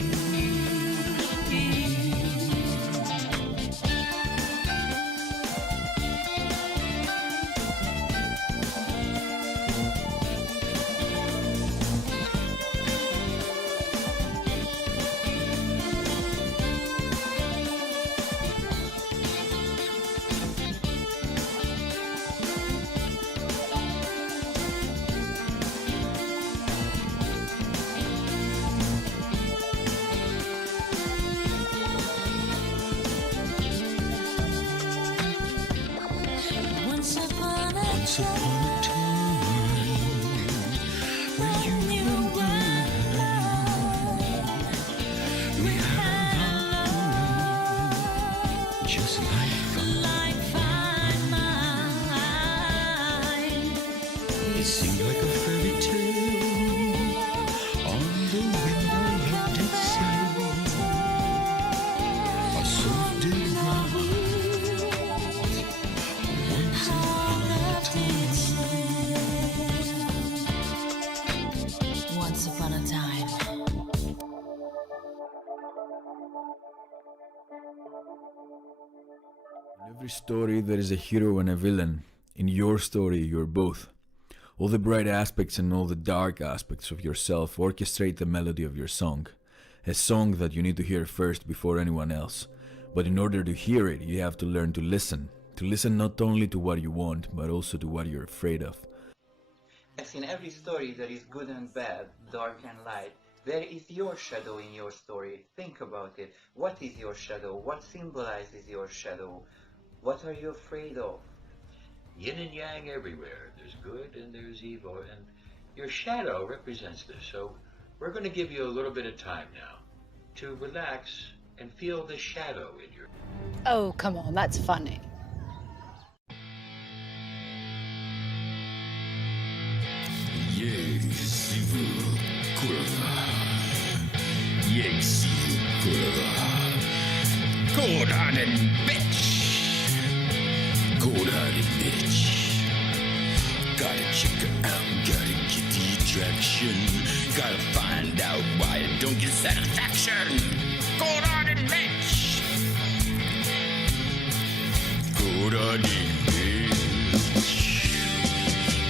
once upon a Once upon a time, when you were mine, we had love, just like fine wine. it seemed like a fairy tale. On the wind I loved it sail. Our soul did run. Once upon a time. Once upon a time. In every story, there is a hero and a villain. In your story, you're both. All the bright aspects and all the dark aspects of yourself orchestrate the melody of your song. A song that you need to hear first before anyone else. But in order to hear it, you have to learn to listen. To listen not only to what you want, but also to what you're afraid of. As in every story, there is good and bad, dark and light. Where is your shadow in your story? Think about it. What is your shadow? What symbolizes your shadow? What are you afraid of? Yin and yang everywhere. There's good and there's evil, and your shadow represents this. So we're going to give you a little bit of time now to relax and feel the shadow in your... Oh, come on, that's funny. Cold-hearted bitch. Cold-hearted bitch. Gotta check her out, gotta get the attraction. Gotta find out why it don't get satisfaction. Cold-hearted bitch. Cold-hearted bitch.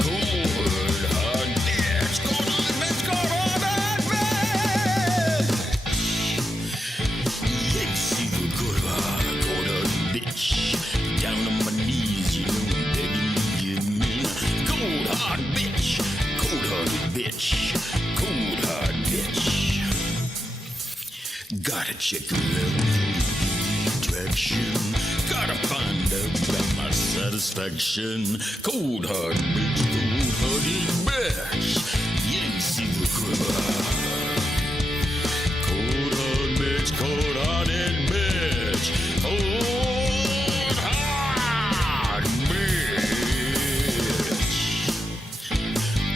Cold-hearted bitch. Cold-hearted bitch. Cold-hearted bitch. Yes, you cold-hearted bitch. Down on my knees, you know, begging you give me cold-hearted bitch. Cold-hearted bitch. Cold-hearted bitch. Gotta check her out. satisfaction. Gotta find out about my satisfaction. Cold hard bitch, cold hearted bitch. You didn't see the crib. Cold hard bitch, cold hearted bitch. Cold hard bitch.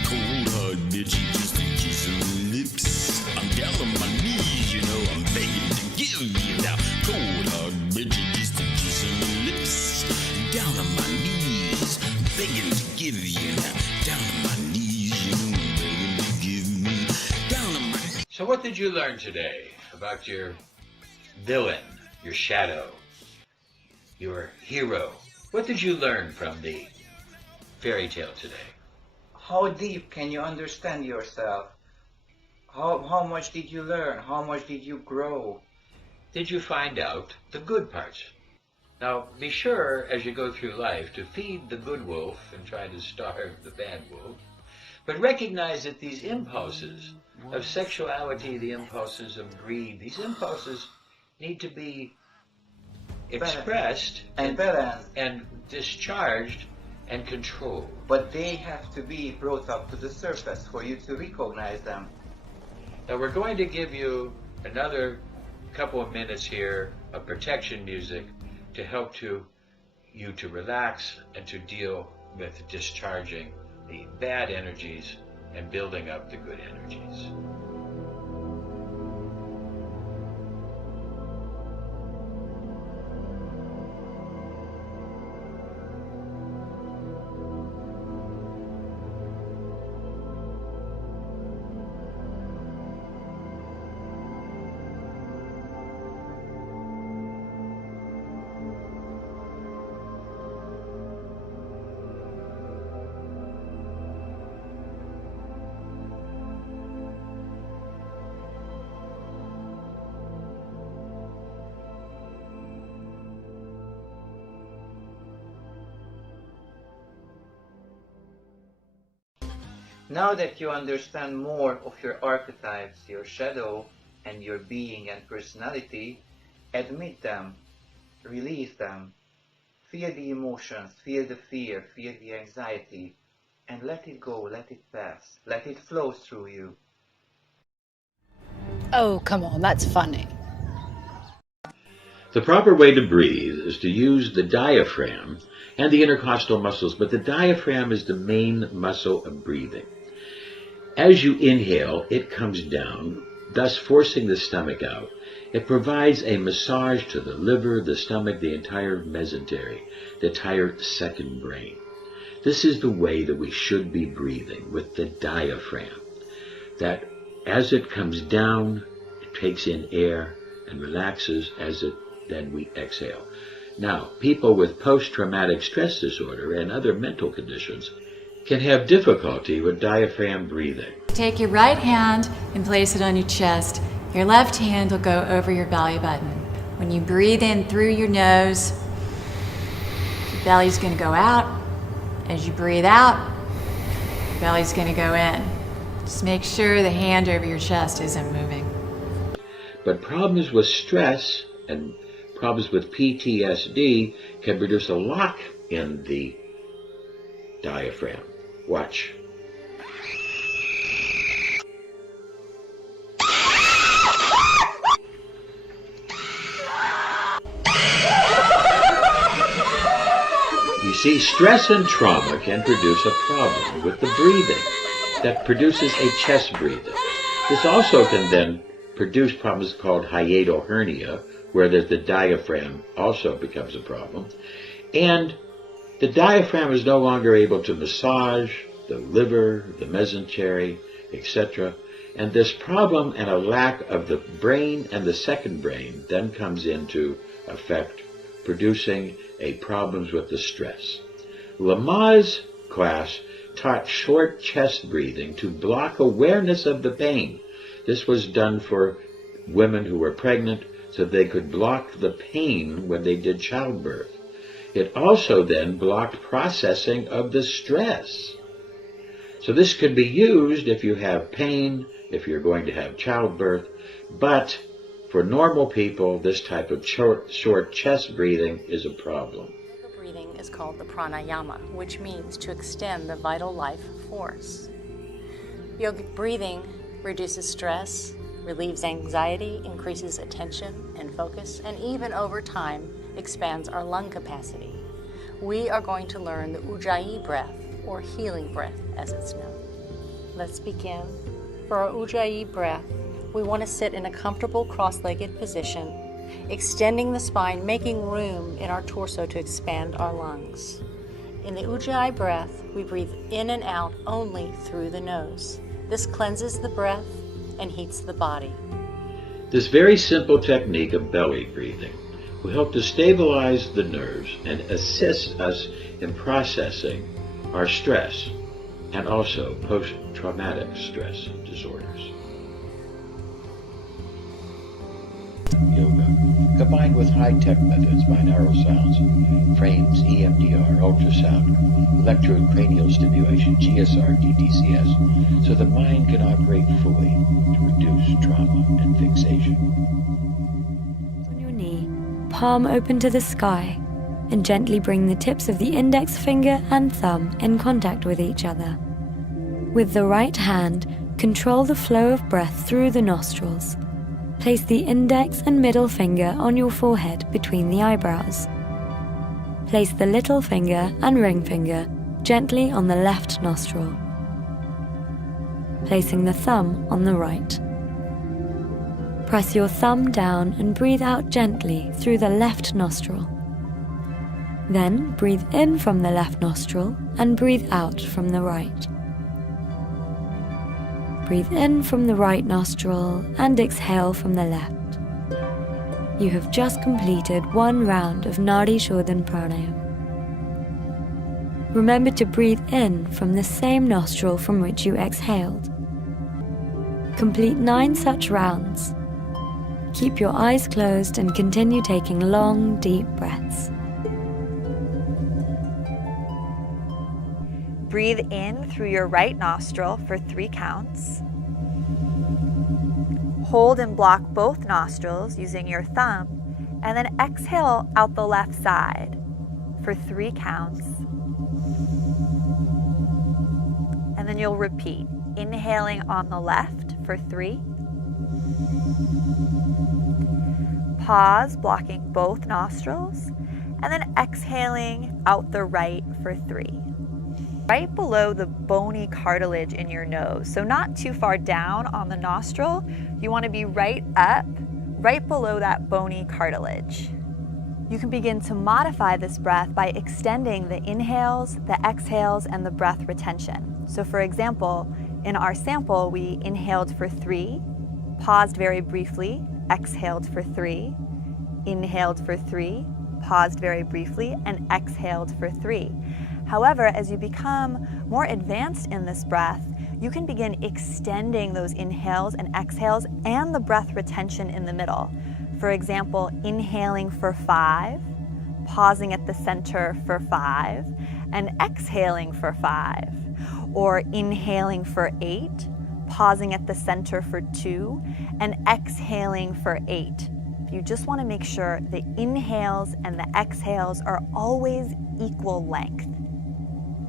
Cold hard bitch, you just kiss her lips. I'm down on my knees, you know, I'm begging to give you now. Cold hard bitch, you just kiss her lips. Down on my knees, begging to give you now. Down on my knees, you know, I'm begging to give me. Down on my knees. So what did you learn today about your villain, your shadow, your hero? What did you learn from the fairy tale today? How deep can you understand yourself? How much did you learn? How much did you grow? Did you find out the good parts? Now, be sure as you go through life to feed the good wolf and try to starve the bad wolf, but recognize that these impulses of sexuality, the impulses of greed, these impulses need to be expressed and balanced and discharged and controlled. But they have to be brought up to the surface for you to recognize them. Now we're going to give you another couple of minutes here of protection music to help you to relax and to deal with discharging the bad energies and building up the good energies. Now that you understand more of your archetypes, your shadow, and your being and personality, admit them, release them, feel the emotions, feel the fear, feel the anxiety, and let it go, let it pass, let it flow through you. Oh, come on, that's funny. The proper way to breathe is to use the diaphragm and the intercostal muscles, but the diaphragm is the main muscle of breathing. As you inhale, it comes down, thus forcing the stomach out. It provides a massage to the liver, the stomach, the entire mesentery, the entire second brain. This is the way that we should be breathing, with the diaphragm. That as it comes down, it takes in air and relaxes then we exhale. Now, people with post-traumatic stress disorder and other mental conditions can have difficulty with diaphragm breathing. Take your right hand and place it on your chest. Your left hand will go over your belly button. When you breathe in through your nose, your belly's going to go out. As you breathe out, your belly's going to go in. Just make sure the hand over your chest isn't moving. But problems with stress and problems with PTSD can produce a lock in the diaphragm. Watch. You see, stress and trauma can produce a problem with the breathing that produces a chest breathing. This also can then produce problems called hiatal hernia, where the diaphragm also becomes a problem. And the diaphragm is no longer able to massage the liver, the mesentery, etc. And this problem and a lack of the brain and the second brain then comes into effect, producing a problems with the stress. Lama's class taught short chest breathing to block awareness of the pain. This was done for women who were pregnant so they could block the pain when they did childbirth. It also then blocked processing of the stress. So this could be used if you have pain, if you're going to have childbirth, but For normal people, this type of short chest breathing is a problem. The breathing is called the pranayama, which means to extend the vital life force. Yogic breathing reduces stress, relieves anxiety, increases attention and focus, and even over time expands our lung capacity. We are going to learn the Ujjayi breath, or healing breath as it's known. Let's begin. For our Ujjayi breath, we want to sit in a comfortable cross-legged position, extending the spine, making room in our torso to expand our lungs. In the Ujjayi breath, we breathe in and out only through the nose. This cleanses the breath and heats the body. This very simple technique of belly breathing will help to stabilize the nerves and assist us in processing our stress and also post-traumatic stress disorders. Yoga, combined with high-tech methods, binaural sounds, frames, EMDR, ultrasound, electrocranial stimulation, GSR, DTCS, so the mind can operate fully to reduce trauma and fixation. On your knee, palm open to the sky, and gently bring the tips of the index finger and thumb in contact with each other. With the right hand, control the flow of breath through the nostrils. Place the index and middle finger on your forehead between the eyebrows. Place the little finger and ring finger gently on the left nostril, placing the thumb on the right. Press your thumb down and breathe out gently through the left nostril. Then breathe in from the left nostril and breathe out from the right. Breathe in from the right nostril and exhale from the left. You have just completed one round of Nadi Shodhan Pranayam. Remember to breathe in from the same nostril from which you exhaled. Complete 9 such rounds. Keep your eyes closed and continue taking long, deep breaths. Breathe in through your right nostril for 3 counts. Hold and block both nostrils using your thumb, and then exhale out the left side for 3 counts. And then you'll repeat, inhaling on the left for 3. Pause, blocking both nostrils, and then exhaling out the right for 3. Right below the bony cartilage in your nose, so not too far down on the nostril. You want to be right up, right below that bony cartilage. You can begin to modify this breath by extending the inhales, the exhales, and the breath retention. So for example, in our sample, we inhaled for 3, paused very briefly, exhaled for 3, inhaled for 3, paused very briefly, and exhaled for 3. However, as you become more advanced in this breath, you can begin extending those inhales and exhales and the breath retention in the middle. For example, inhaling for 5, pausing at the center for 5, and exhaling for 5. Or inhaling for 8, pausing at the center for 2, and exhaling for 8. You just want to make sure the inhales and the exhales are always equal length.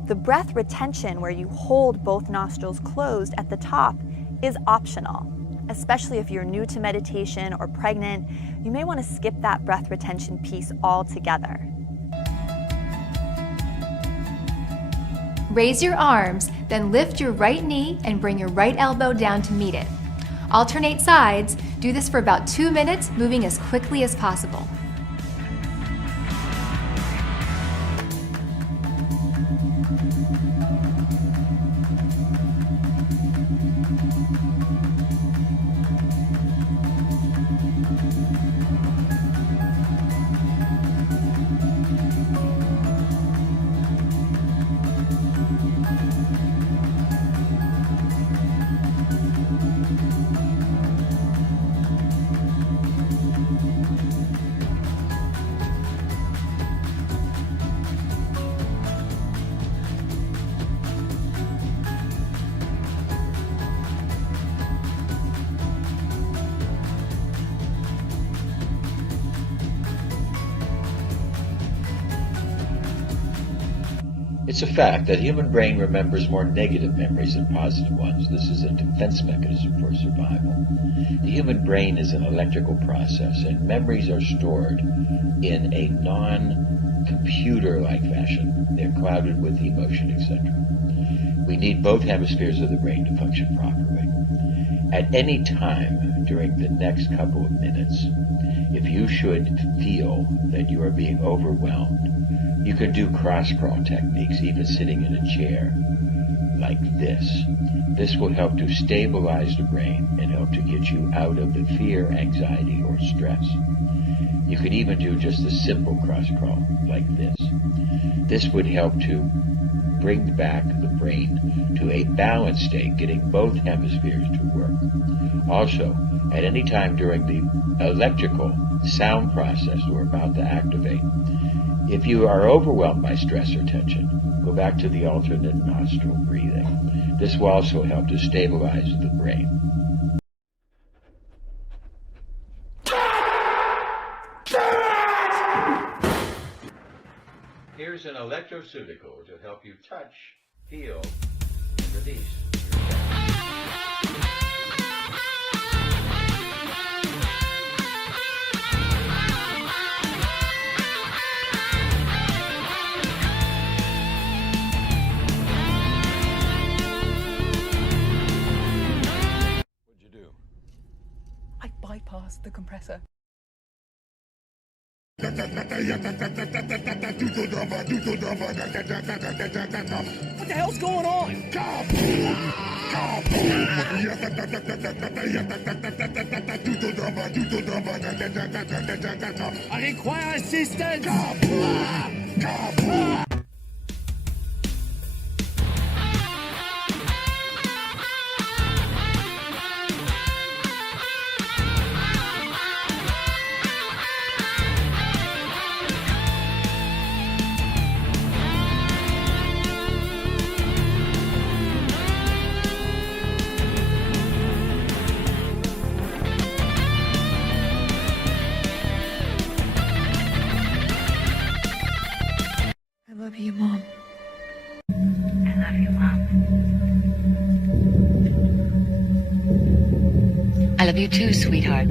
The breath retention, where you hold both nostrils closed at the top, is optional. Especially if you're new to meditation or pregnant, you may want to skip that breath retention piece altogether. Raise your arms, then lift your right knee and bring your right elbow down to meet it. Alternate sides. Do this for about 2 minutes, moving as quickly as possible. It's a fact that the human brain remembers more negative memories than positive ones. This is a defense mechanism for survival. The human brain is an electrical process, and memories are stored in a non-computer-like fashion. They're clouded with emotion, etc. We need both hemispheres of the brain to function properly. At any time during the next couple of minutes, if you should feel that you are being overwhelmed, you can do cross-crawl techniques, even sitting in a chair like this. This will help to stabilize the brain and help to get you out of the fear, anxiety, or stress. You can even do just a simple cross-crawl like this. This would help to bring back the brain to a balanced state, getting both hemispheres to work. Also, at any time during the electrical sound process we're about to activate, if you are overwhelmed by stress or tension, go back to the alternate nostril breathing. This will also help to stabilize the brain. Here's an electroceutical to help you touch, feel, and release your tension. I bypassed the compressor. What the hell's going on? I require assistance! I love you, Mom. I love you, Mom. I love you too, sweetheart.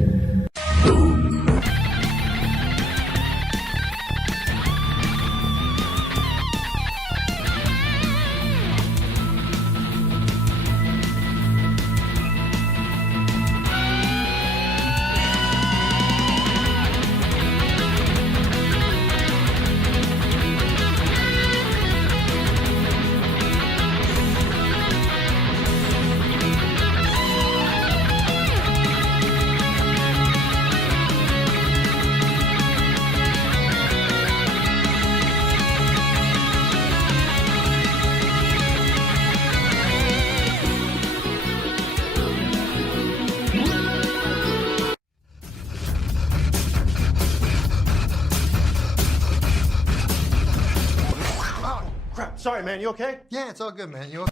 Sorry, man. You okay? Yeah, it's all good, man. You okay?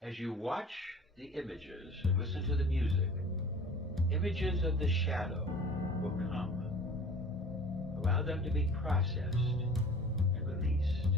As you watch the images and listen to the music, images of the shadow will come. Allow them to be processed and released.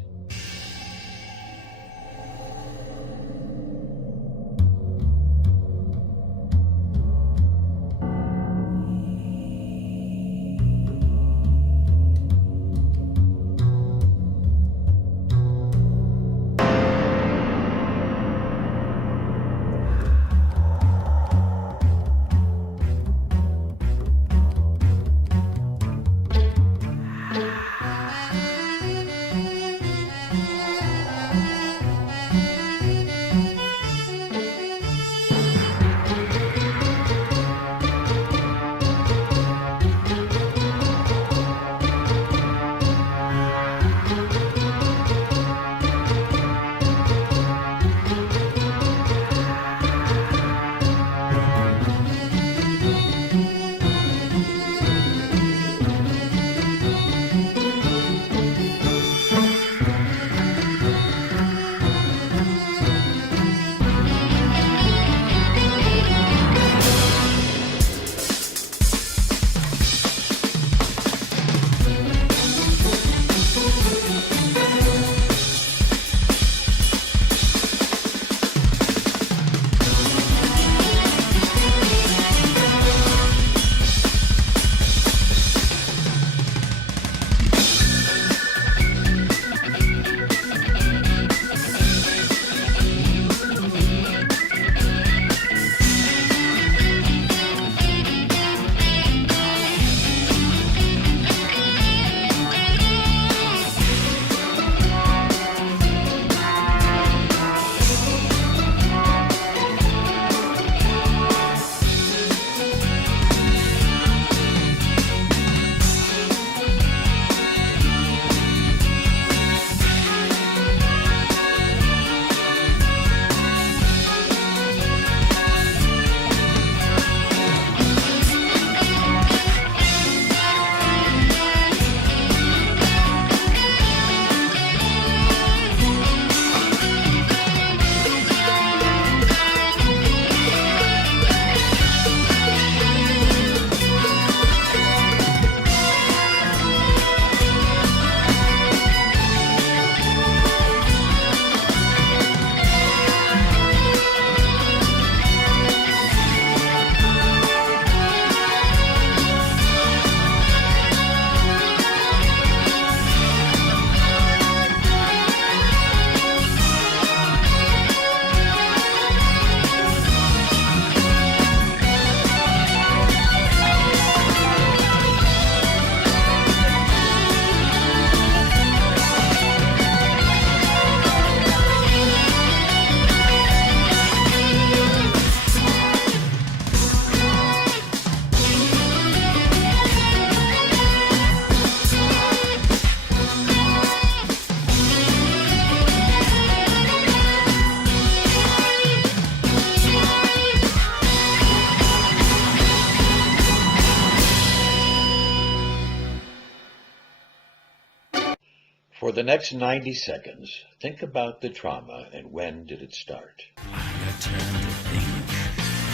For the next 90 seconds, think about the trauma and when did it start. I got time to think,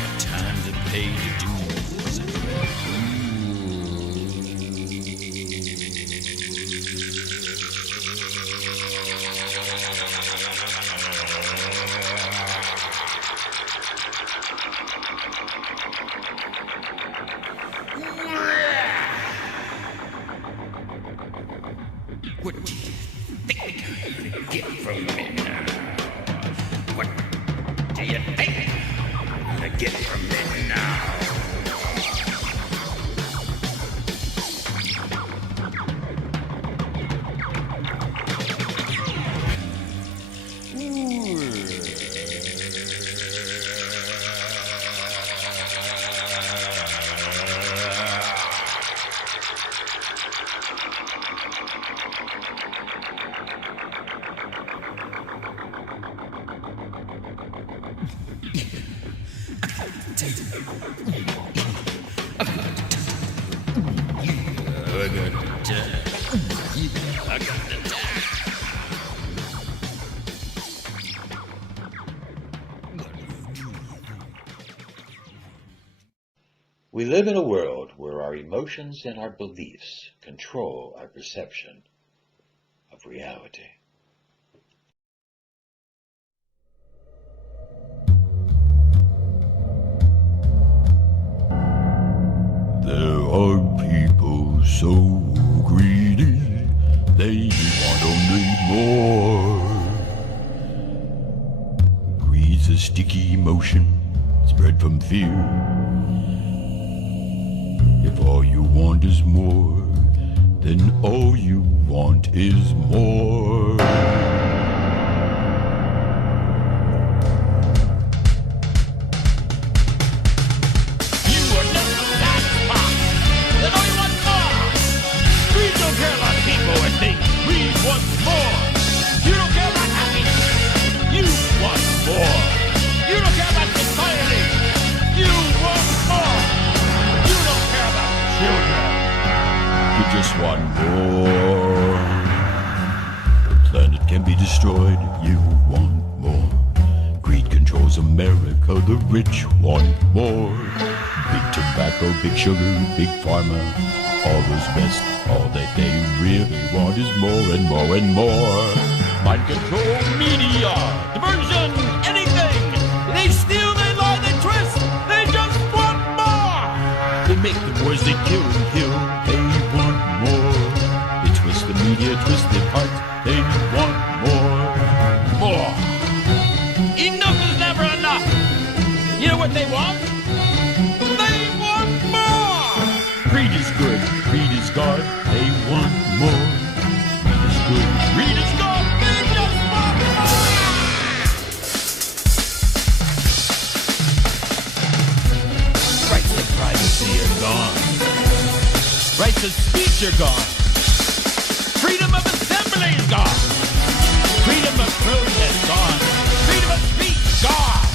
got time to pay to do what's What do you think you're gonna get from me now? What do you think you're gonna get from me now? We live in a world where our emotions and our beliefs control our perception of reality. There are people so greedy, they want only more. Greed's a sticky emotion spread from fear. If all you want is more, then all you want is more. Just want more. The planet can be destroyed, you want more. Greed controls America, the rich want more. Big tobacco, big sugar, big pharma, all those best, all that they really want is more and more and more. Mind control, media, diversion, anything. They steal, they lie, they twist, they just want more. They make the wars, they kill and kill, they want more. They twist the media, twist their hearts, they want more. More. Enough is never enough. You know what they want? They want more. Greed is good, greed is God, they want more. Greed is good, greed is God, they just want more. Rights of privacy are gone. Rights of speech are gone. Freedom of assembly is gone. Freedom of protest gone. Freedom of speech gone.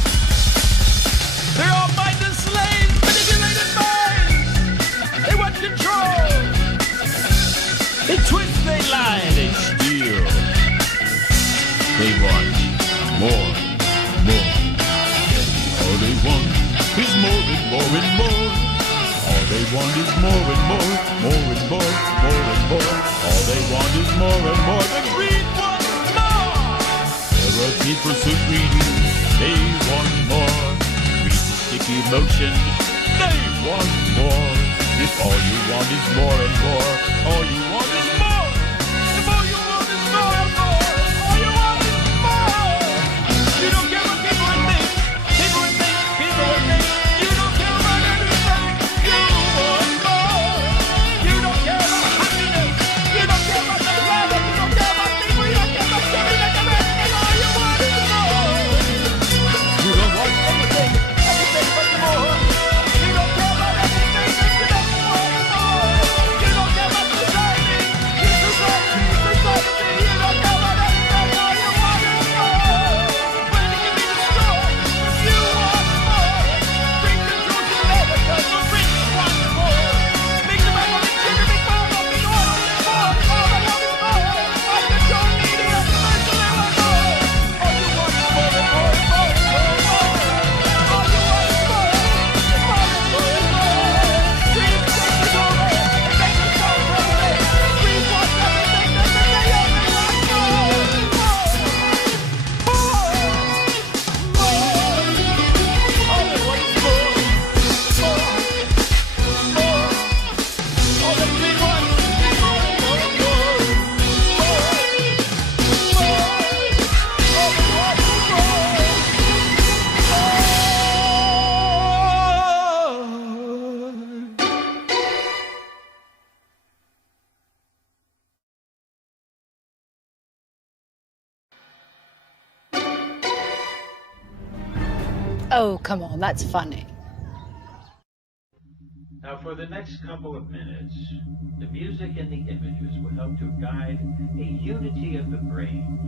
They're all mindless slaves, manipulated minds. They want control. They twist, they lie, they steal. They want more, more. All they want is more and more and more. All they want is more and more, more and more, more and more. All they want is more and more. The greed wants more. There are people so greedy, they want more. Greed's a sticky emotion, they want more. If all you want is more and more, all you want is more. If all you want is more and more, all you want is more. You don't care what people would think. People would think, people would think. You don't care about anything. You want more. You don't care about happiness. You don't care about the planet. You don't care about people. You don't care about giving and everything. All you want is more. You don't want anything but more. You don't care about anything. You don't want more. You don't care about society. Society. You don't care about anything. All you want is more. When it can be destroyed, you want more. Bring control to America. The rich want more. Big tobacco, big sugar, big pharma, big oil, big more. All they want is more. Mind control media. First they want more. All you want is more and more and more and more and more. All you want is more. More and more and more. Greed takes over. It makes us so crazy. Greed wants everything that they only want more. All they want is more. More. More. All the greed wants is more and more and more. More. More. All they want is more. Oh, come on, that's funny. Now, for the next couple of minutes, the music and the images will help to guide a unity of the brain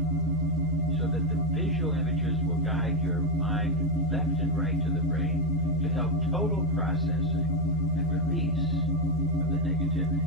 so that the visual images will guide your mind left and right to the brain to help total processing and release of the negativity.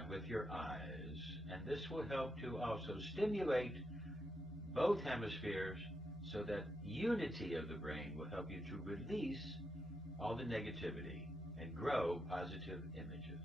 nod with your eyes, and this will help to also stimulate both hemispheres so that unity of the brain will help you to release all the negativity and grow positive images.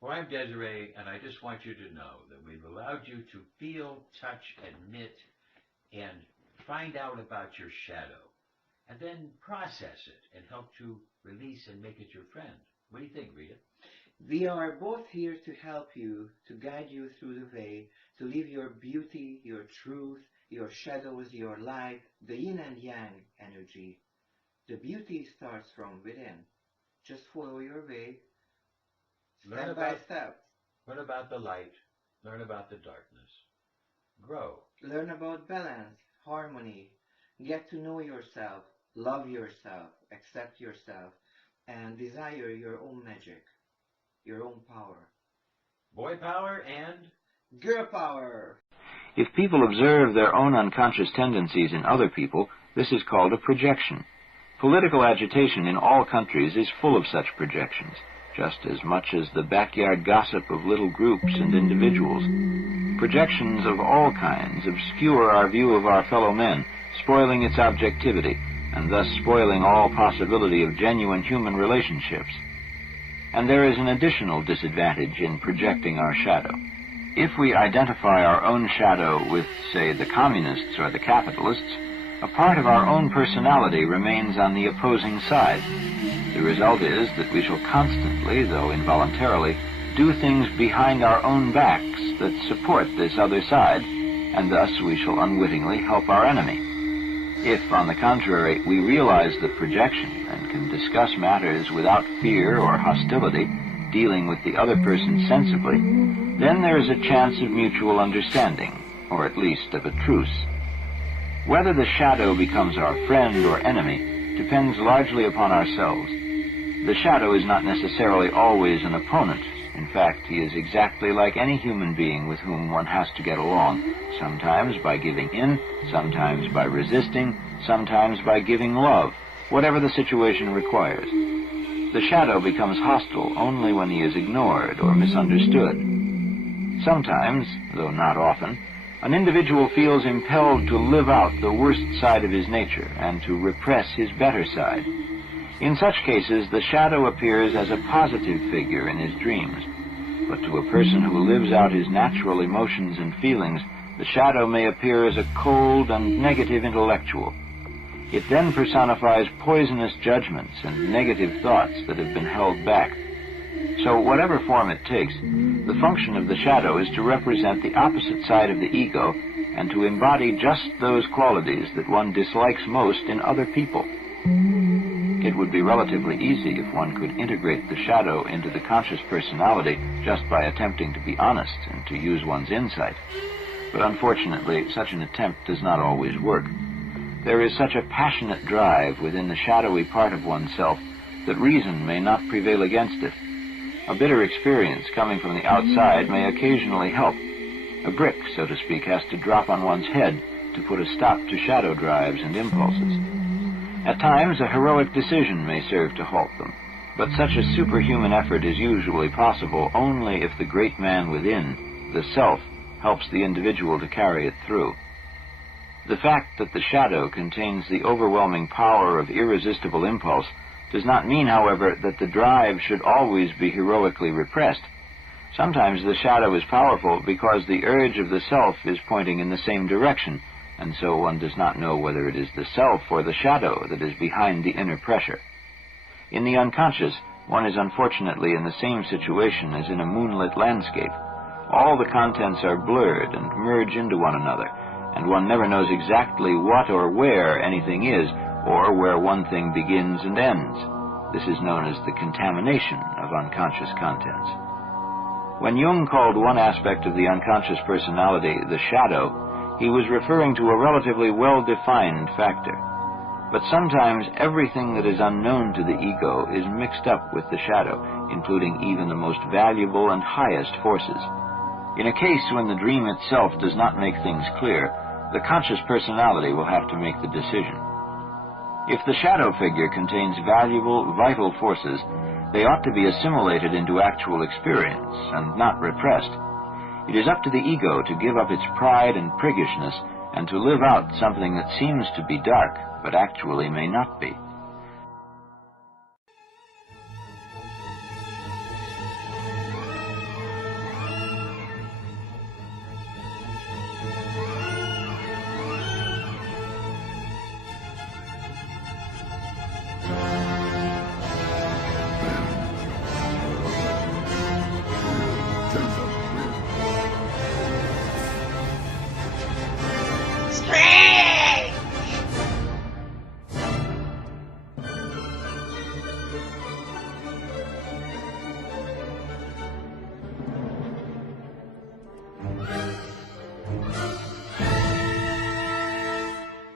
Well, I'm Desiree, and I just want you to know that we've allowed you to feel, touch, admit, and find out about your shadow, and then process it and help to release and make it your friend. What do you think, Rita? We are both here to help you, to guide you through the way, to live your beauty, your truth, your shadows, your light, the yin and yang energy. The beauty starts from within. Just follow your way, step by step. Learn about the light. Learn about the darkness. Grow. Learn about balance, harmony. Get to know yourself, love yourself, accept yourself, and desire your own magic, your own power. Boy power and girl power. If people observe their own unconscious tendencies in other people, this is called a projection. Political agitation in all countries is full of such projections, just as much as the backyard gossip of little groups and individuals. Projections of all kinds obscure our view of our fellow men, spoiling its objectivity, and thus spoiling all possibility of genuine human relationships. And there is an additional disadvantage in projecting our shadow. If we identify our own shadow with, say, the communists or the capitalists, a part of our own personality remains on the opposing side. The result is that we shall constantly, though involuntarily, do things behind our own backs that support this other side, and thus we shall unwittingly help our enemy. If, on the contrary, we realize the projection and can discuss matters without fear or hostility, dealing with the other person sensibly, then there is a chance of mutual understanding, or at least of a truce. Whether the shadow becomes our friend or enemy depends largely upon ourselves. The shadow is not necessarily always an opponent. In fact, he is exactly like any human being with whom one has to get along, sometimes by giving in, sometimes by resisting, sometimes by giving love, whatever the situation requires. The shadow becomes hostile only when he is ignored or misunderstood. Sometimes, though not often, an individual feels impelled to live out the worst side of his nature and to repress his better side. In such cases, the shadow appears as a positive figure in his dreams. But to a person who lives out his natural emotions and feelings, the shadow may appear as a cold and negative intellectual. It then personifies poisonous judgments and negative thoughts that have been held back. So whatever form it takes, the function of the shadow is to represent the opposite side of the ego and to embody just those qualities that one dislikes most in other people. It would be relatively easy if one could integrate the shadow into the conscious personality just by attempting to be honest and to use one's insight. But unfortunately, such an attempt does not always work. There is such a passionate drive within the shadowy part of oneself that reason may not prevail against it. A bitter experience coming from the outside may occasionally help. A brick, so to speak, has to drop on one's head to put a stop to shadow drives and impulses. At times, a heroic decision may serve to halt them, but such a superhuman effort is usually possible only if the great man within, the self, helps the individual to carry it through. The fact that the shadow contains the overwhelming power of irresistible impulse does not mean, however, that the drive should always be heroically repressed. Sometimes the shadow is powerful because the urge of the self is pointing in the same direction, and so one does not know whether it is the self or the shadow that is behind the inner pressure. In the unconscious, one is unfortunately in the same situation as in a moonlit landscape. All the contents are blurred and merge into one another, and one never knows exactly what or where anything is, or where one thing begins and ends. This is known as the contamination of unconscious contents. When Jung called one aspect of the unconscious personality the shadow, he was referring to a relatively well-defined factor. But sometimes everything that is unknown to the ego is mixed up with the shadow, including even the most valuable and highest forces. In a case when the dream itself does not make things clear, the conscious personality will have to make the decision. If the shadow figure contains valuable, vital forces, they ought to be assimilated into actual experience and not repressed. It is up to the ego to give up its pride and priggishness and to live out something that seems to be dark, but actually may not be.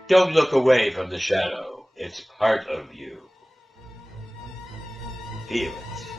Don't look away from the shadow. It's part of you. Feel it.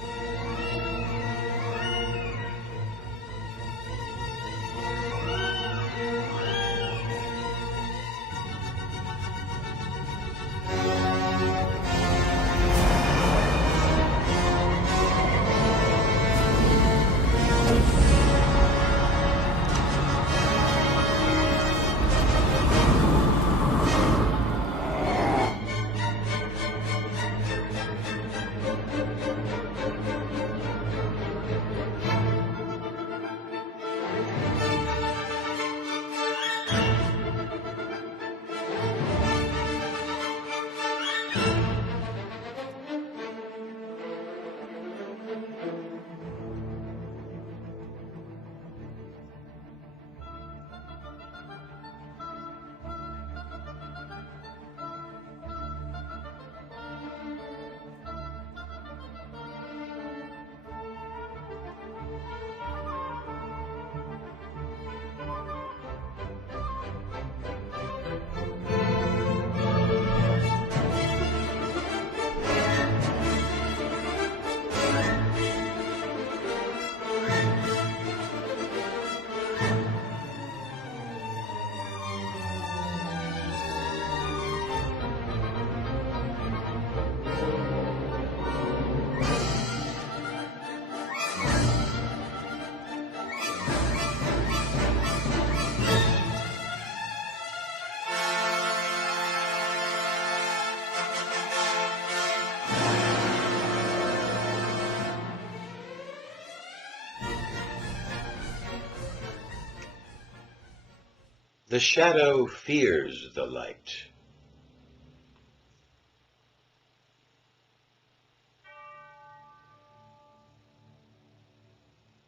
The shadow fears the light.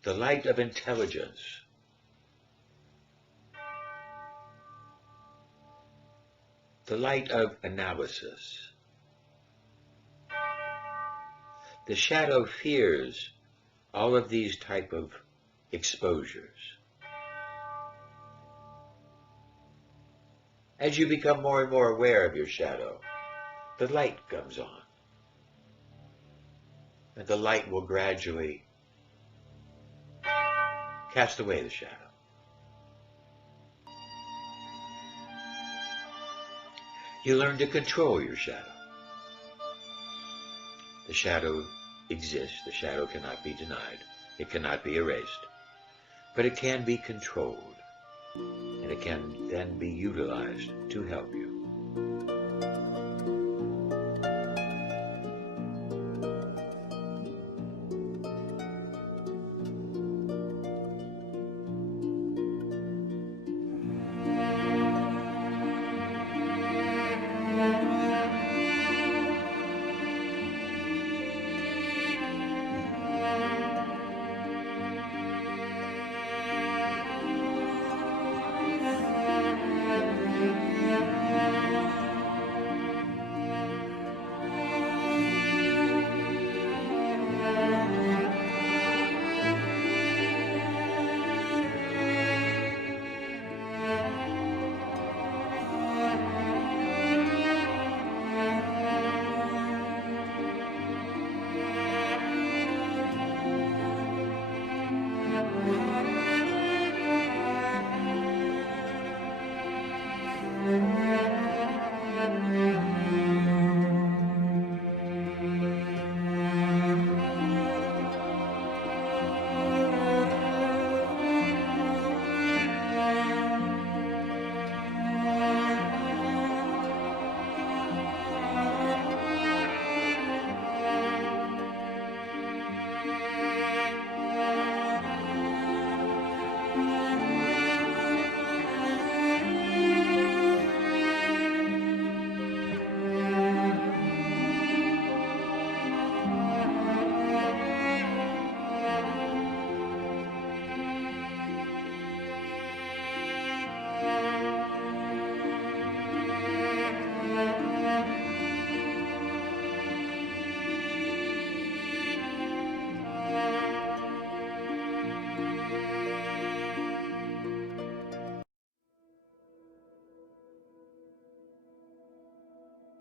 The light of intelligence. The light of analysis. The shadow fears all of these type of exposures. As you become more and more aware of your shadow, the light comes on. and the light will gradually cast away the shadow. You learn to control your shadow. The shadow exists. The shadow cannot be denied. It cannot be erased. But it can be controlled, and it can then be utilized to help you.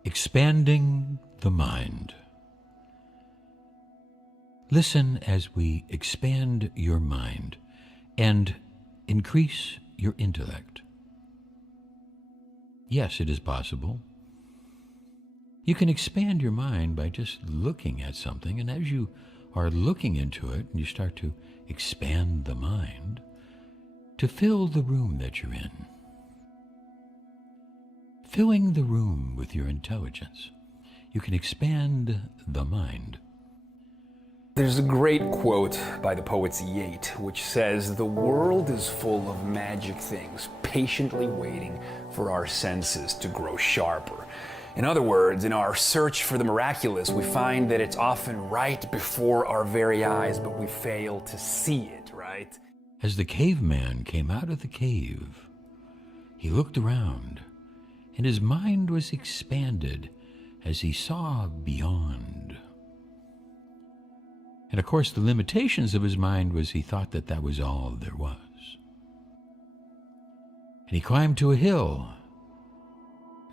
Expanding the mind. Listen as we expand your mind and increase your intellect. Yes, it is possible. You can expand your mind by just looking at something, and as you are looking into it, and you start to expand the mind to fill the room that you're in. Filling the room with your intelligence, you can expand the mind. There's a great quote by the poet Yeats, which says, "The world is full of magic things, patiently waiting for our senses to grow sharper." In other words, in our search for the miraculous, we find that it's often right before our very eyes, but we fail to see it, right? As the caveman came out of the cave, he looked around, and his mind was expanded as he saw beyond. And of course, the limitations of his mind was he thought that that was all there was. And he climbed to a hill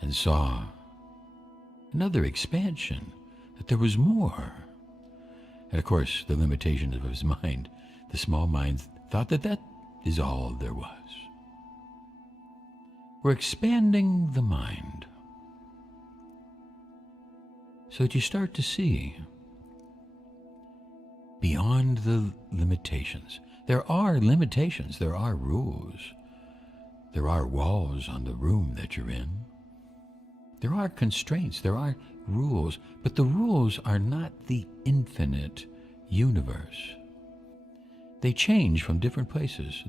and saw another expansion, that there was more. And of course, the limitations of his mind, the small mind, thought that that is all there was. We're expanding the mind so that you start to see beyond the limitations. There are limitations, there are rules, there are walls on the room that you're in. There are constraints, there are rules, but the rules are not the infinite universe. They change from different places.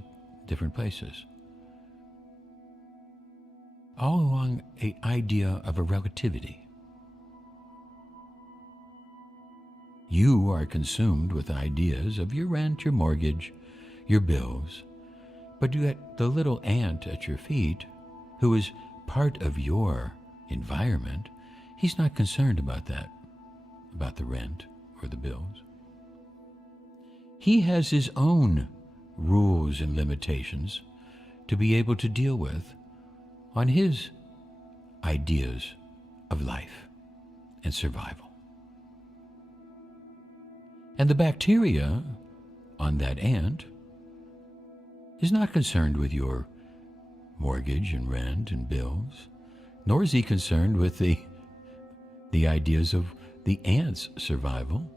All along an idea of a relativity. You are consumed with ideas of your rent, your mortgage, your bills, but you get the little ant at your feet who is part of your environment. He's not concerned about that, about the rent or the bills. He has his own rules and limitations to be able to deal with on his ideas of life and survival. And the bacteria on that ant is not concerned with your mortgage and rent and bills, nor is he concerned with the ideas of the ant's survival.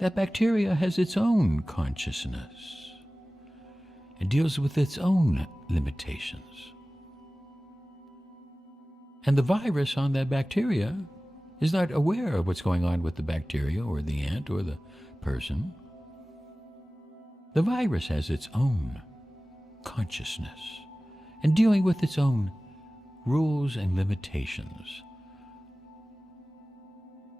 That bacteria has its own consciousness and deals with its own limitations. And the virus on that bacteria is not aware of what's going on with the bacteria or the ant or the person. The virus has its own consciousness and dealing with its own rules and limitations.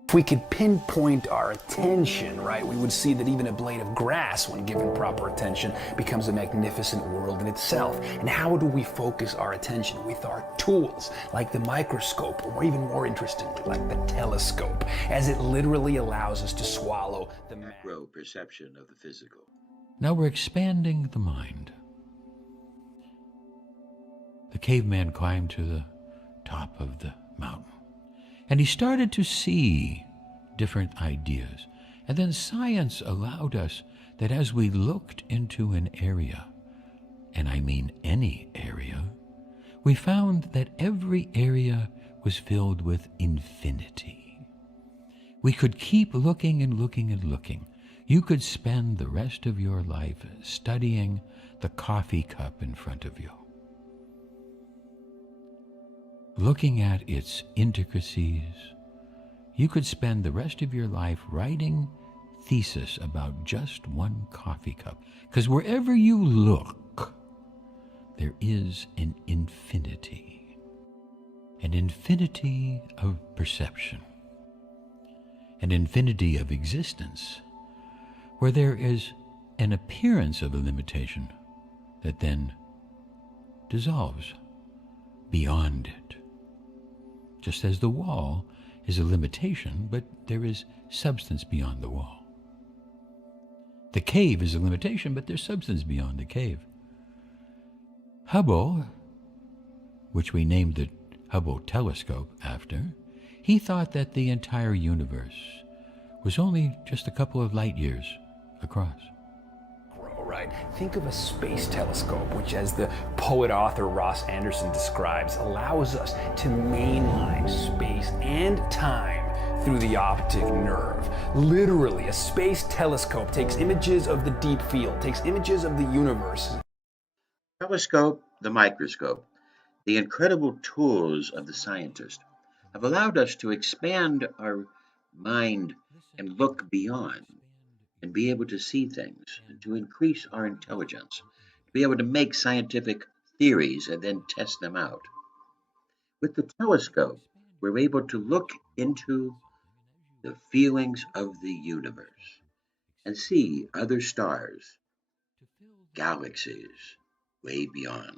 If we could pinpoint our attention, right, we would see that even a blade of grass, when given proper attention, becomes a magnificent world in itself. And how do we focus our attention? With our tools, like the microscope, or even more interestingly, like the telescope, as it literally allows us to swallow the macro perception of the physical. Now we're expanding the mind. The caveman climbed to the top of the mountain, and he started to see different ideas. And then science allowed us that as we looked into an area, and I mean any area, we found that every area was filled with infinity. We could keep looking and looking and looking. You could spend the rest of your life studying the coffee cup in front of you, looking at its intricacies. You could spend the rest of your life writing thesis about just one coffee cup. Because wherever you look, there is an infinity of perception, an infinity of existence, where there is an appearance of a limitation that then dissolves beyond it. Just as the wall is a limitation, but there is substance beyond the wall. The cave is a limitation, but there's substance beyond the cave. Hubble, which we named the Hubble telescope after, he thought that the entire universe was only just a couple of light years across. Right? Think of a space telescope, which, as the poet-author Ross Anderson describes, allows us to mainline space and time through the optic nerve. Literally, a space telescope takes images of the deep field, takes images of the universe. Telescope, the microscope, the incredible tools of the scientist have allowed us to expand our mind and look beyond, and be able to see things, and to increase our intelligence, to be able to make scientific theories and then test them out. With the telescope, we're able to look into the feelings of the universe and see other stars, galaxies, way beyond.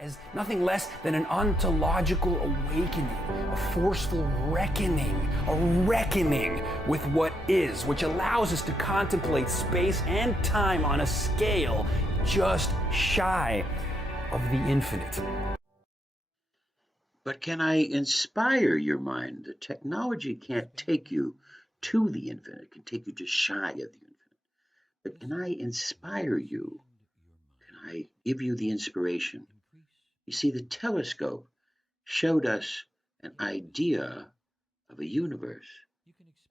As nothing less than an ontological awakening, a forceful reckoning, a reckoning with what is, which allows us to contemplate space and time on a scale just shy of the infinite. But can I inspire your mind? The technology can't take you to the infinite, it can take you just shy of the infinite. But can I inspire you? Can I give you the inspiration? You see, the telescope showed us an idea of a universe,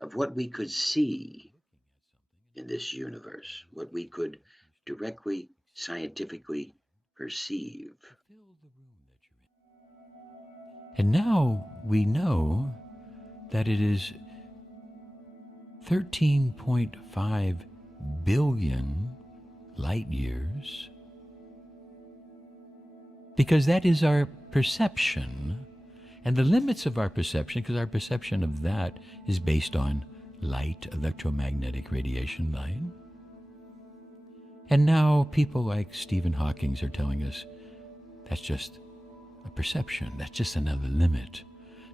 of what we could see in this universe, what we could directly, scientifically perceive. And now we know that it is 13.5 billion light years, because that is our perception, and the limits of our perception, because our perception of that is based on light, electromagnetic radiation light. And now people like Stephen Hawking are telling us that's just a perception, that's just another limit,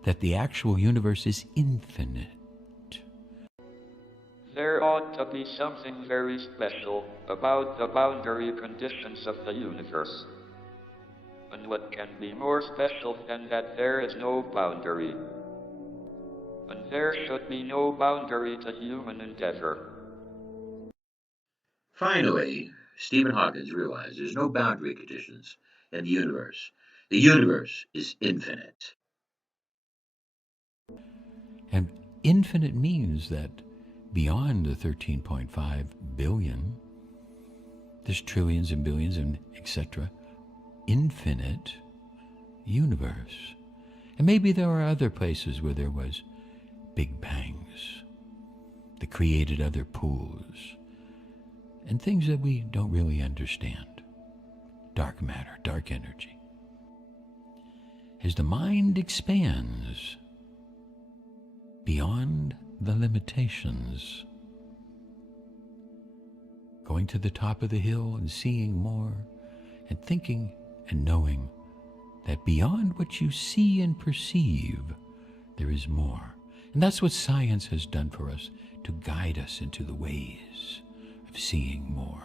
that the actual universe is infinite. There ought to be something very special about the boundary conditions of the universe. And what can be more special than that there is no boundary? And there should be no boundary to human endeavor. Finally, Stephen Hawking realized there's no boundary conditions in the universe. The universe is infinite. And infinite means that beyond the 13.5 billion, there's trillions and billions and etc. Infinite universe. And maybe there are other places where there was big bangs that created other pools and things that we don't really understand. Dark matter, dark energy. As the mind expands beyond the limitations, going to the top of the hill and seeing more and thinking and knowing that beyond what you see and perceive, there is more. And that's what science has done for us, to guide us into the ways of seeing more.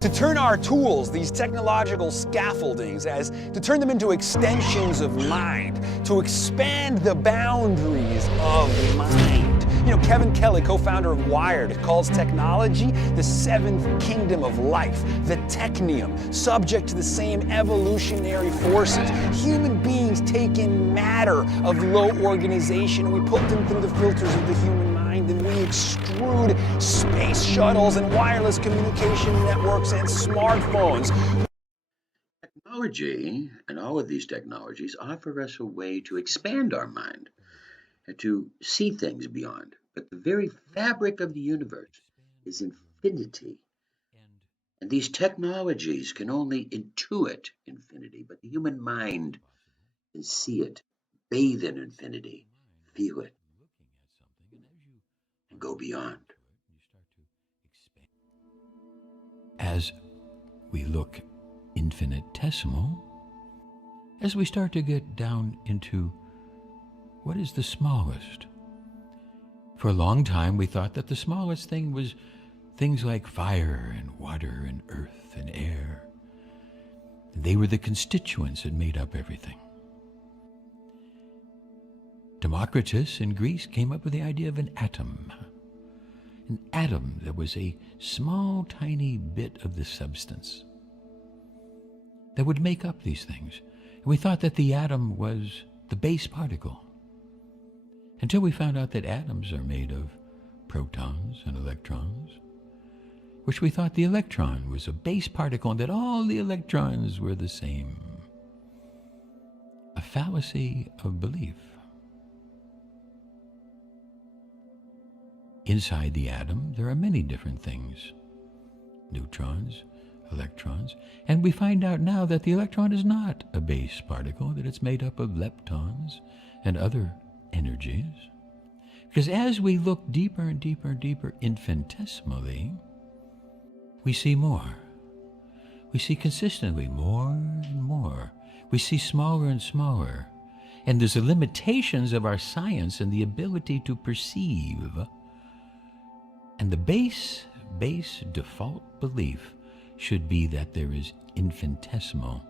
To turn our tools, these technological scaffoldings, to turn them into extensions of mind, to expand the boundaries of mind. You know, Kevin Kelly, co-founder of Wired, calls technology the seventh kingdom of life, the technium, subject to the same evolutionary forces. Human beings take in matter of low organization, and we put them through the filters of the human mind, and we extrude space shuttles and wireless communication networks and smartphones. Technology, and all of these technologies, offer us a way to expand our mind and to see things beyond. But the very fabric of the universe is infinity. And these technologies can only intuit infinity, but the human mind can see it, bathe in infinity, feel it, and go beyond. As we look infinitesimal, as we start to get down into what is the smallest. For a long time, we thought that the smallest thing was things like fire and water and earth and air. They were the constituents that made up everything. Democritus in Greece came up with the idea of an atom. An atom that was a small, tiny bit of the substance that would make up these things. And we thought that the atom was the base particle, until we found out that atoms are made of protons and electrons, which we thought the electron was a base particle and that all the electrons were the same. A fallacy of belief. Inside the atom, there are many different things. Neutrons, electrons, and we find out now that the electron is not a base particle, that it's made up of leptons and other energies. Because as we look deeper and deeper and deeper infinitesimally, we see more. We see consistently more and more. We see smaller and smaller. And there's the limitations of our science and the ability to perceive. And the base default belief should be that there is infinitesimal.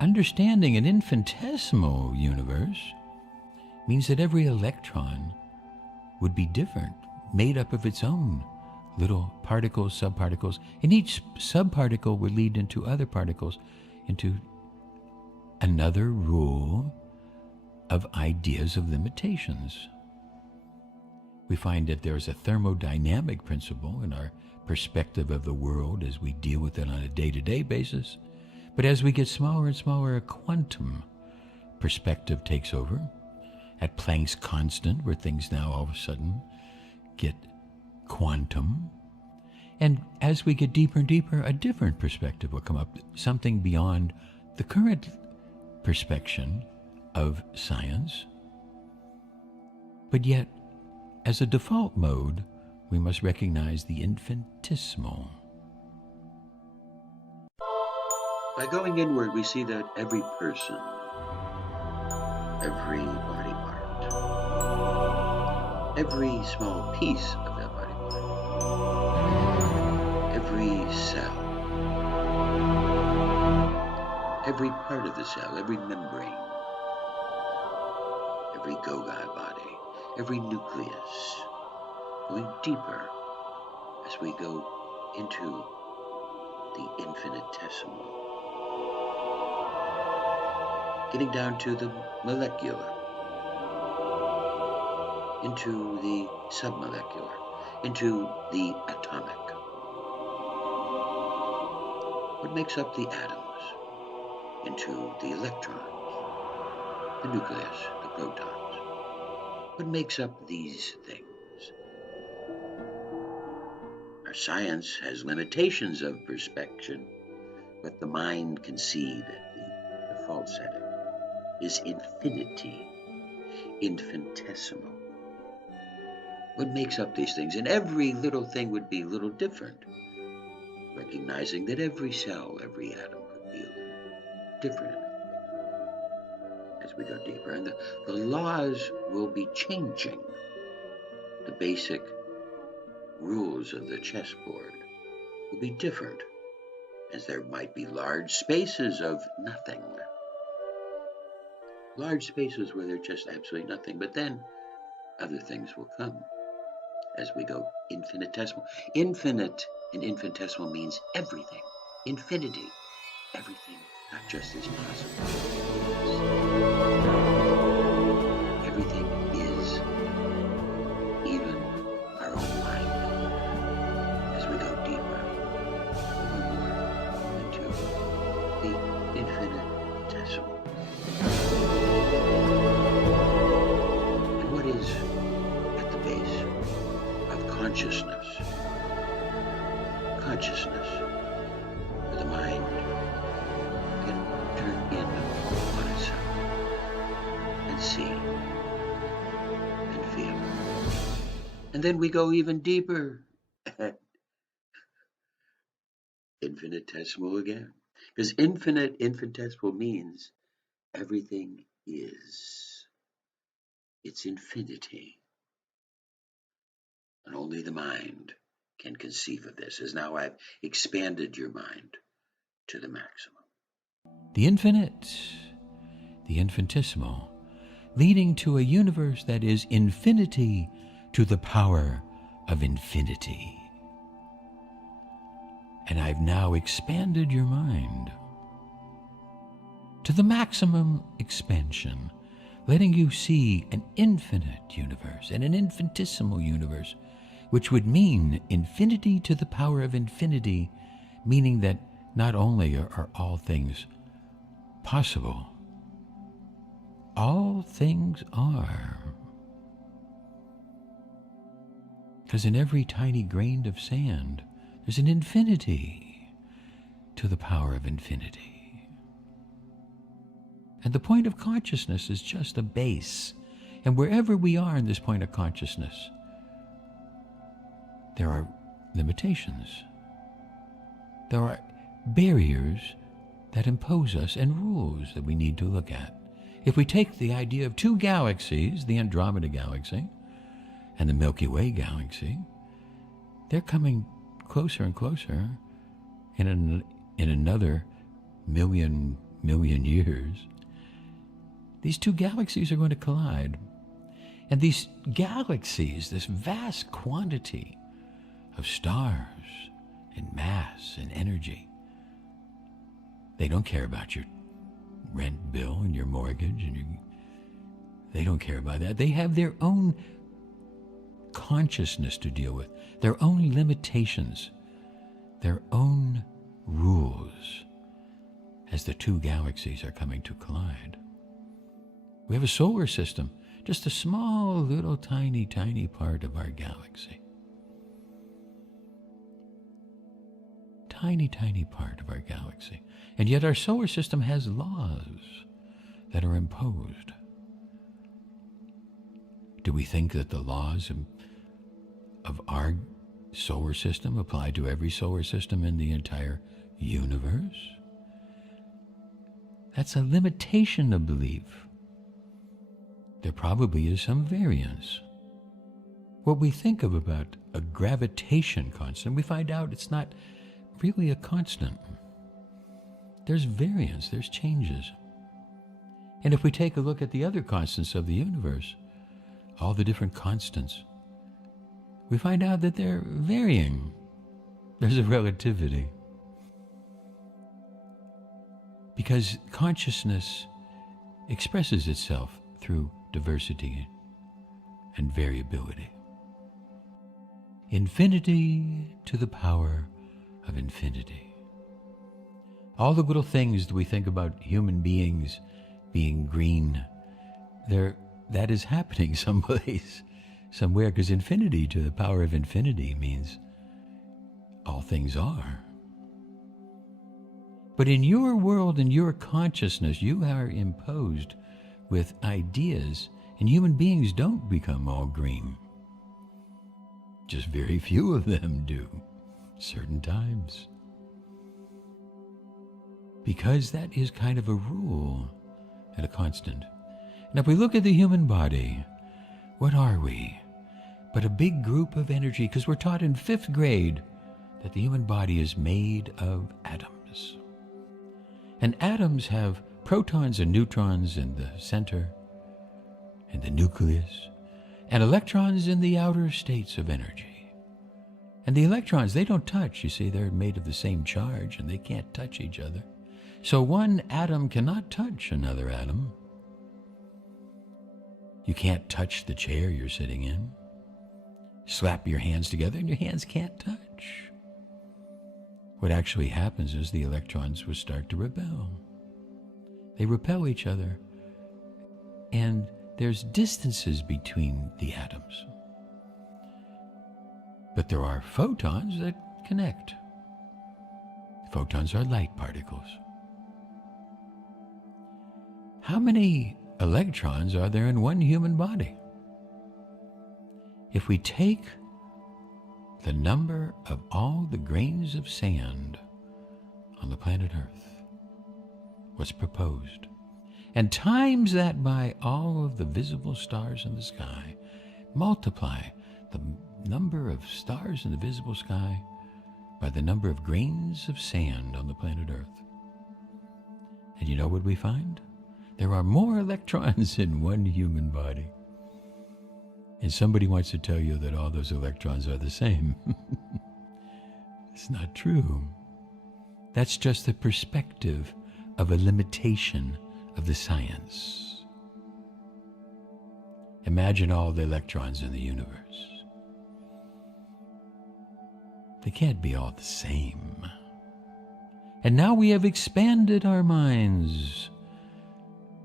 Understanding an infinitesimal universe means that every electron would be different, made up of its own little particles, subparticles, and each subparticle would lead into other particles, into another rule of ideas of limitations. We find that there's a thermodynamic principle in our perspective of the world as we deal with it on a day-to-day basis, but as we get smaller and smaller, a quantum perspective takes over. At Planck's constant, where things now all of a sudden get quantum. And as we get deeper and deeper, a different perspective will come up, something beyond the current perspection of science. But yet, as a default mode, we must recognize the infinitesimal. By going inward, we see that every person, every body part, every small piece of that body part, every cell, every part of the cell, every membrane, every Gogai body, every nucleus, going deeper as we go into the infinitesimal, getting down to the molecular, into the submolecular, into the atomic. What makes up the atoms, into the electrons, the nucleus, the protons. What makes up these things? Our science has limitations of perspection, but the mind can see that the default setting is infinity, infinitesimal. What makes up these things? And every little thing would be a little different, recognizing that every cell, every atom could be a little different as we go deeper. And the laws will be changing. The basic rules of the chessboard will be different, as there might be large spaces of nothing. Large spaces where there's just absolutely nothing, but then other things will come as we go infinitesimal. Infinite and infinitesimal means everything. Infinity. Everything, not just is possible. Everything is, even our own mind, as we go deeper, more and more into the infinitesimal. And what is at the base of consciousness? Consciousness, where the mind can turn in on itself and see and feel. And then we go even deeper, infinitesimal again. Because infinitesimal means everything is. It's infinity. And only the mind can conceive of this, as now I've expanded your mind to the maximum. The infinite, the infinitesimal, leading to a universe that is infinity to the power of infinity. And I've now expanded your mind to the maximum expansion, letting you see an infinite universe and an infinitesimal universe, which would mean infinity to the power of infinity, meaning that not only are all things possible, all things are. Because in every tiny grain of sand, there's an infinity to the power of infinity. And the point of consciousness is just a base. And wherever we are in this point of consciousness, there are limitations. There are barriers that impose us and rules that we need to look at. If we take the idea of two galaxies, the Andromeda Galaxy and the Milky Way Galaxy, they're coming closer and closer in another million years. These two galaxies are going to collide. And these galaxies, this vast quantity of stars and mass and energy, they don't care about your rent bill and your mortgage, and they don't care about that. They have their own consciousness to deal with, their own limitations, their own rules as the two galaxies are coming to collide. We have a solar system, just a small, little, tiny part of our galaxy. Tiny part of our galaxy. And yet our solar system has laws that are imposed. Do we think that the laws of our solar system apply to every solar system in the entire universe? That's a limitation of belief. There probably is some variance. What we think of about a gravitation constant, we find out it's not really a constant. There's variance, there's changes. And if we take a look at the other constants of the universe, all the different constants, we find out that they're varying. There's a relativity. Because consciousness expresses itself through diversity and variability. Infinity to the power of infinity. All the little things that we think about human beings being green, that is happening someplace, somewhere, because infinity to the power of infinity means all things are. But in your world, in your consciousness, you are imposed with ideas, and human beings don't become all green. Just very few of them do, certain times. Because that is kind of a rule and a constant. And if we look at the human body, what are we? But a big group of energy, because we're taught in 5th grade that the human body is made of atoms. And atoms have protons and neutrons in the center, in the nucleus, and electrons in the outer states of energy. And the electrons, they don't touch. You see, they're made of the same charge, and they can't touch each other. So one atom cannot touch another atom. You can't touch the chair you're sitting in. Slap your hands together, and your hands can't touch. What actually happens is the electrons will start to rebel. They repel each other, and there's distances between the atoms. But there are photons that connect. Photons are light particles. How many electrons are there in one human body? If we take the number of all the grains of sand on the planet Earth, what's proposed, and times that by all of the visible stars in the sky, multiply the number of stars in the visible sky by the number of grains of sand on the planet Earth. And you know what we find? There are more electrons in one human body. And somebody wants to tell you that all those electrons are the same. It's not true. That's just the perspective of a limitation of the science. Imagine all the electrons in the universe. They can't be all the same. And now we have expanded our minds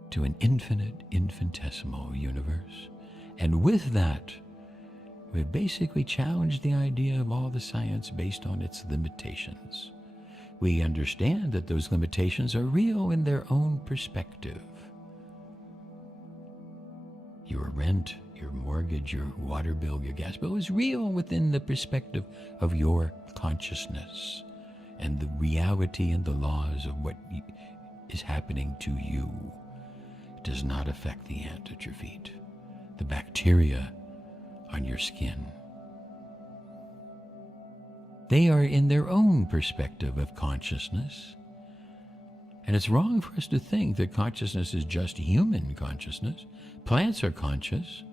to an infinite, infinitesimal universe. And with that, we've basically challenged the idea of all the science based on its limitations. We understand that those limitations are real in their own perspective. Your rent, your mortgage, your water bill, your gas bill is real within the perspective of your consciousness and the reality and the laws of what is happening to you. It does not affect the ant at your feet, the bacteria on your skin. They are in their own perspective of consciousness. And it's wrong for us to think that consciousness is just human consciousness. Plants are conscious.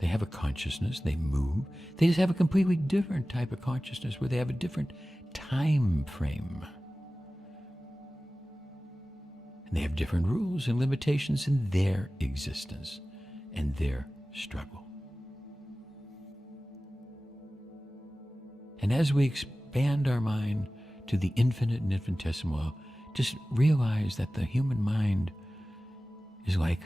They have a consciousness. They move. They just have a completely different type of consciousness where they have a different time frame. And they have different rules and limitations in their existence and their struggle. And as we expand our mind to the infinite and infinitesimal, just realize that the human mind is like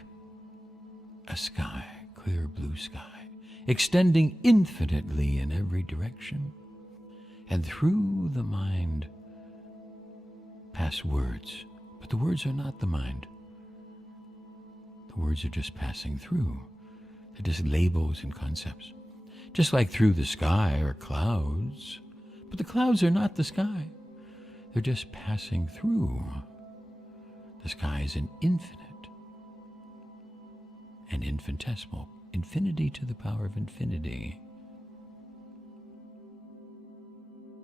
a sky, clear blue sky, extending infinitely in every direction. And through the mind pass words, but the words are not the mind. The words are just passing through. They're just labels and concepts. Just like through the sky are clouds, but the clouds are not the sky. They're just passing through. The sky is an infinite and infinitesimal. Infinity to the power of infinity.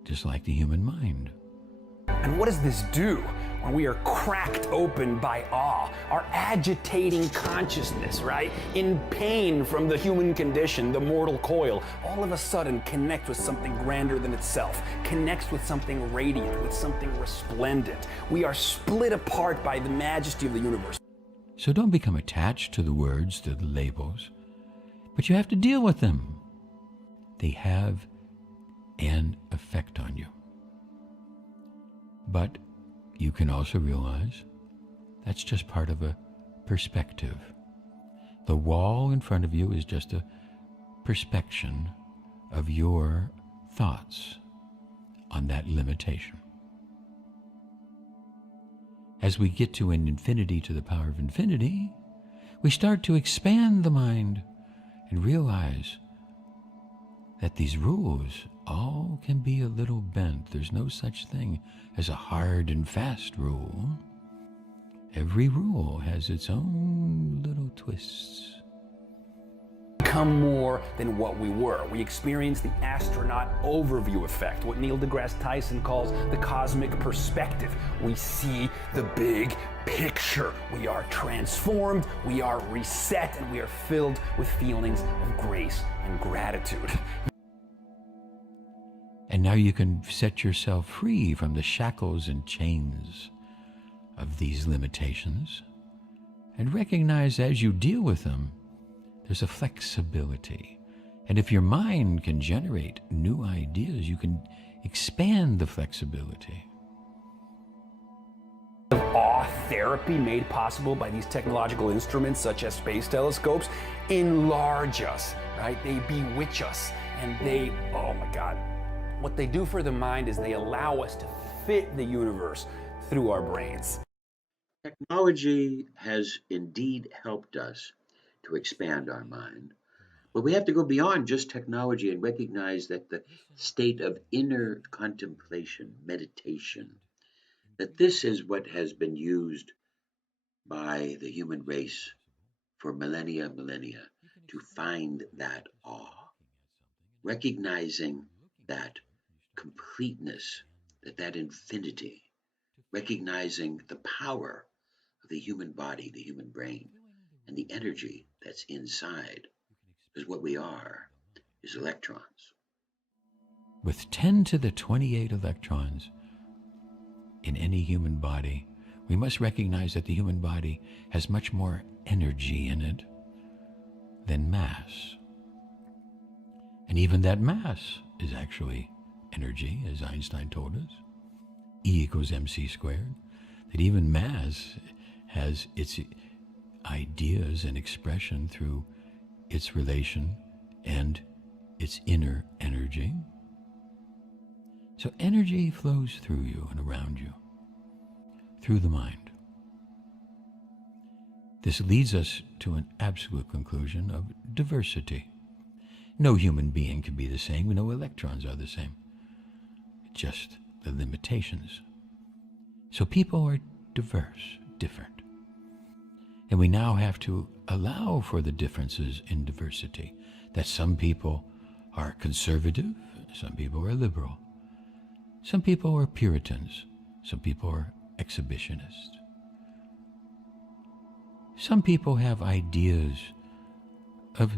Just like the human mind. And what does this do? When we are cracked open by awe, our agitating consciousness, right, in pain from the human condition, the mortal coil, all of a sudden connects with something grander than itself, connects with something radiant, with something resplendent. We are split apart by the majesty of the universe. So don't become attached to the words, to the labels, but you have to deal with them. They have an effect on you. But you can also realize that's just part of a perspective. The wall in front of you is just a perspection of your thoughts on that limitation. As we get to an infinity to the power of infinity, we start to expand the mind and realize that these rules all can be a little bent. There's no such thing as a hard and fast rule. Every rule has its own little twists. Become more than what we were. We experience the astronaut overview effect, what Neil deGrasse Tyson calls the cosmic perspective. We see the big picture. We are transformed, we are reset, and we are filled with feelings of grace and gratitude. And now you can set yourself free from the shackles and chains of these limitations and recognize as you deal with them, there's a flexibility. And if your mind can generate new ideas, you can expand the flexibility. Awe therapy made possible by these technological instruments such as space telescopes enlarge us, right? They bewitch us and they, oh my God. What they do for the mind is they allow us to fit the universe through our brains. Technology has indeed helped us to expand our mind, but we have to go beyond just technology and recognize that the state of inner contemplation, meditation, that this is what has been used by the human race for millennia to find that awe, recognizing that completeness, that infinity, recognizing the power of the human body, the human brain, and the energy that's inside. Because what we are is electrons. With 10 to the 28 electrons in any human body, we must recognize that the human body has much more energy in it than mass. And even that mass is actually energy, as Einstein told us, E equals mc squared, that even mass has its ideas and expression through its relation and its inner energy. So energy flows through you and around you, through the mind. This leads us to an absolute conclusion of diversity. No human being can be the same. No electrons are the same. Just the limitations. So people are diverse, different. And we now have to allow for the differences in diversity. That some people are conservative, some people are liberal. Some people are Puritans, some people are exhibitionists. Some people have ideas of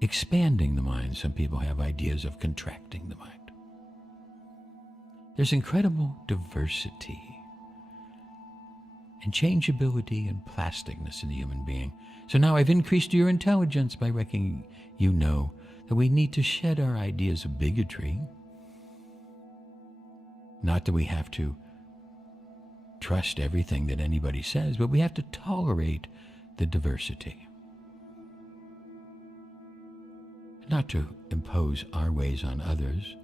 expanding the mind, some people have ideas of contracting the mind. There's incredible diversity and changeability and plasticness in the human being. So now I've increased your intelligence by reckoning you know that we need to shed our ideas of bigotry. Not that we have to trust everything that anybody says, but we have to tolerate the diversity. Not to impose our ways on others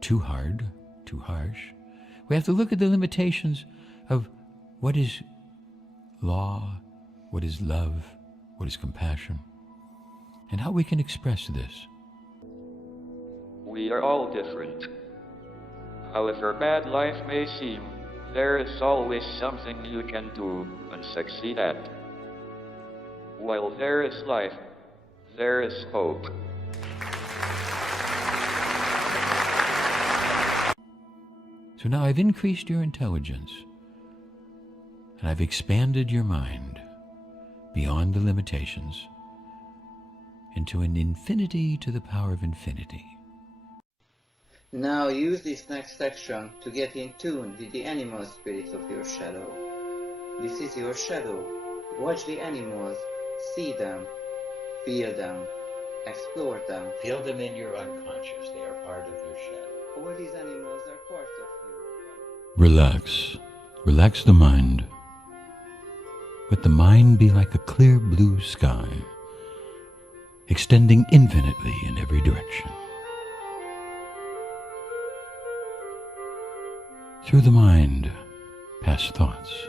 too hard, too harsh. We have to look at the limitations of what is law, what is love, what is compassion, and how we can express this. We are all different. However bad life may seem, there is always something you can do and succeed at. While there is life, there is hope. So now I've increased your intelligence, and I've expanded your mind beyond the limitations into an infinity to the power of infinity. Now use this next section to get in tune with the animal spirits of your shadow. This is your shadow. Watch the animals, see them, feel them, explore them. Feel them in your unconscious. They are part of your shadow. All these animals are part of you. Relax. Relax the mind. Let the mind be like a clear blue sky, extending infinitely in every direction. Through the mind pass thoughts.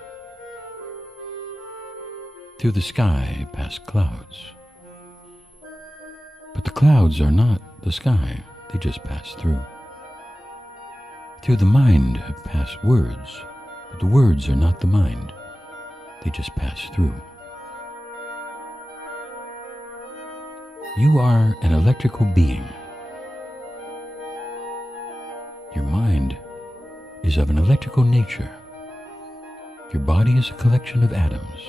Through the sky pass clouds. But the clouds are not the sky, they just pass through. Through the mind pass words, but the words are not the mind, they just pass through. You are an electrical being. Your mind is of an electrical nature. Your body is a collection of atoms.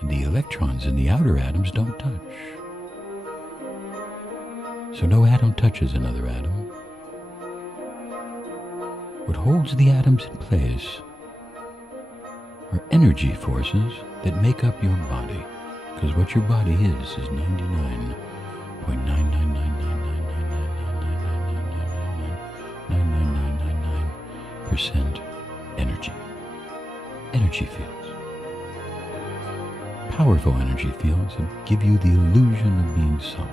And the electrons in the outer atoms don't touch. So no atom touches another atom. What holds the atoms in place are energy forces that make up your body. Because what your body is 99.9999999999999% energy. Energy fields. Powerful energy fields that give you the illusion of being solid.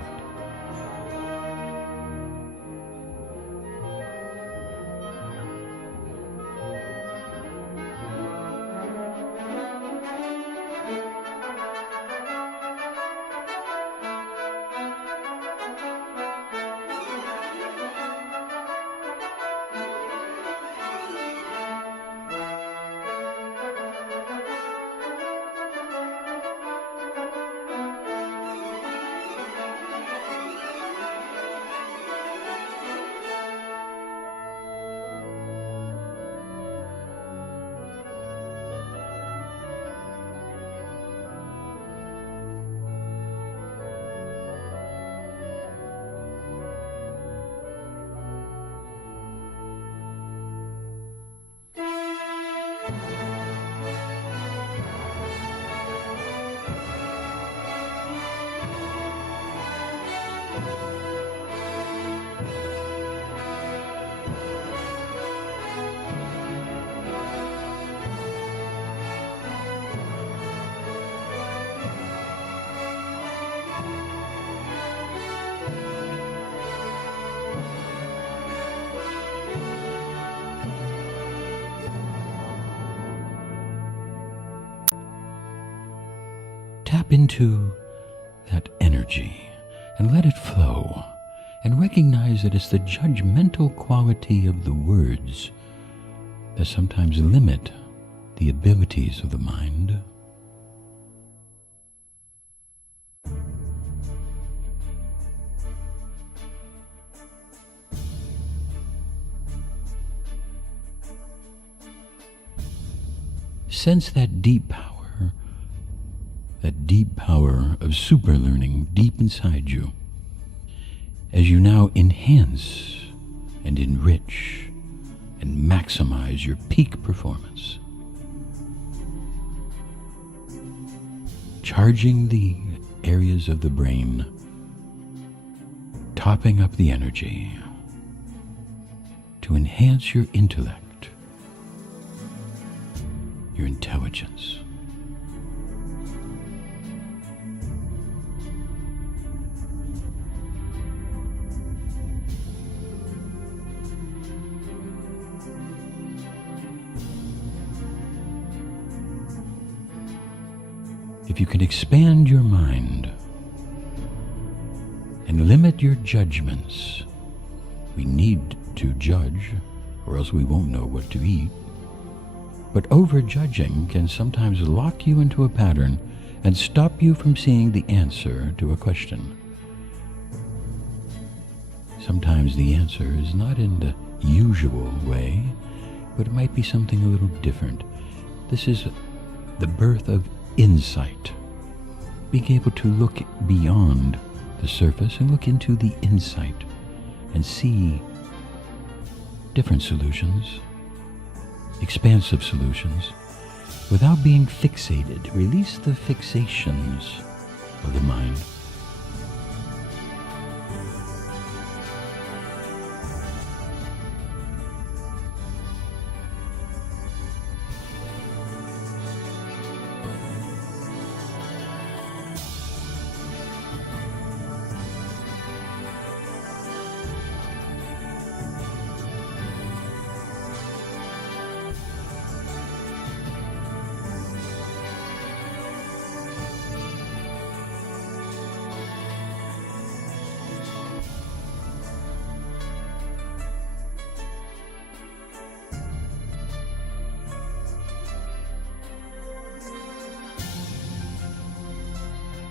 Tap into that energy and let it flow, and recognize that it's the judgmental quality of the words that sometimes limit the abilities of the mind. Sense that deep power of super learning deep inside you as you now enhance and enrich and maximize your peak performance. Charging the areas of the brain, topping up the energy to enhance your intellect, your intelligence. If you can expand your mind and limit your judgments, we need to judge, or else we won't know what to eat. But over-judging can sometimes lock you into a pattern and stop you from seeing the answer to a question. Sometimes the answer is not in the usual way, but it might be something a little different. This is the birth of insight. Being able to look beyond the surface and look into the insight and see different solutions, expansive solutions, without being fixated. Release the fixations of the mind.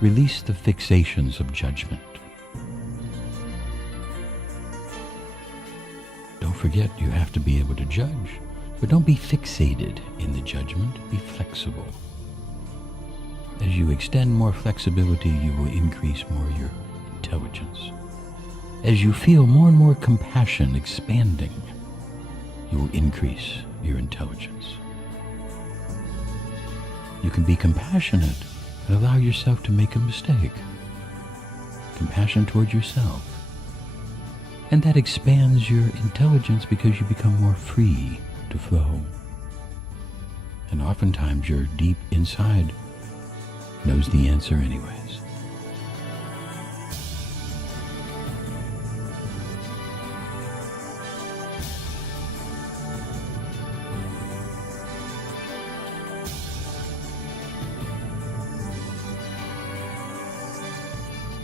Release the fixations of judgment. Don't forget you have to be able to judge, but don't be fixated in the judgment. Be flexible. As you extend more flexibility, you will increase more your intelligence. As you feel more and more compassion expanding, you will increase your intelligence. You can be compassionate and allow yourself to make a mistake. Compassion towards yourself. And that expands your intelligence because you become more free to flow. And oftentimes your deep inside knows the answer anyways.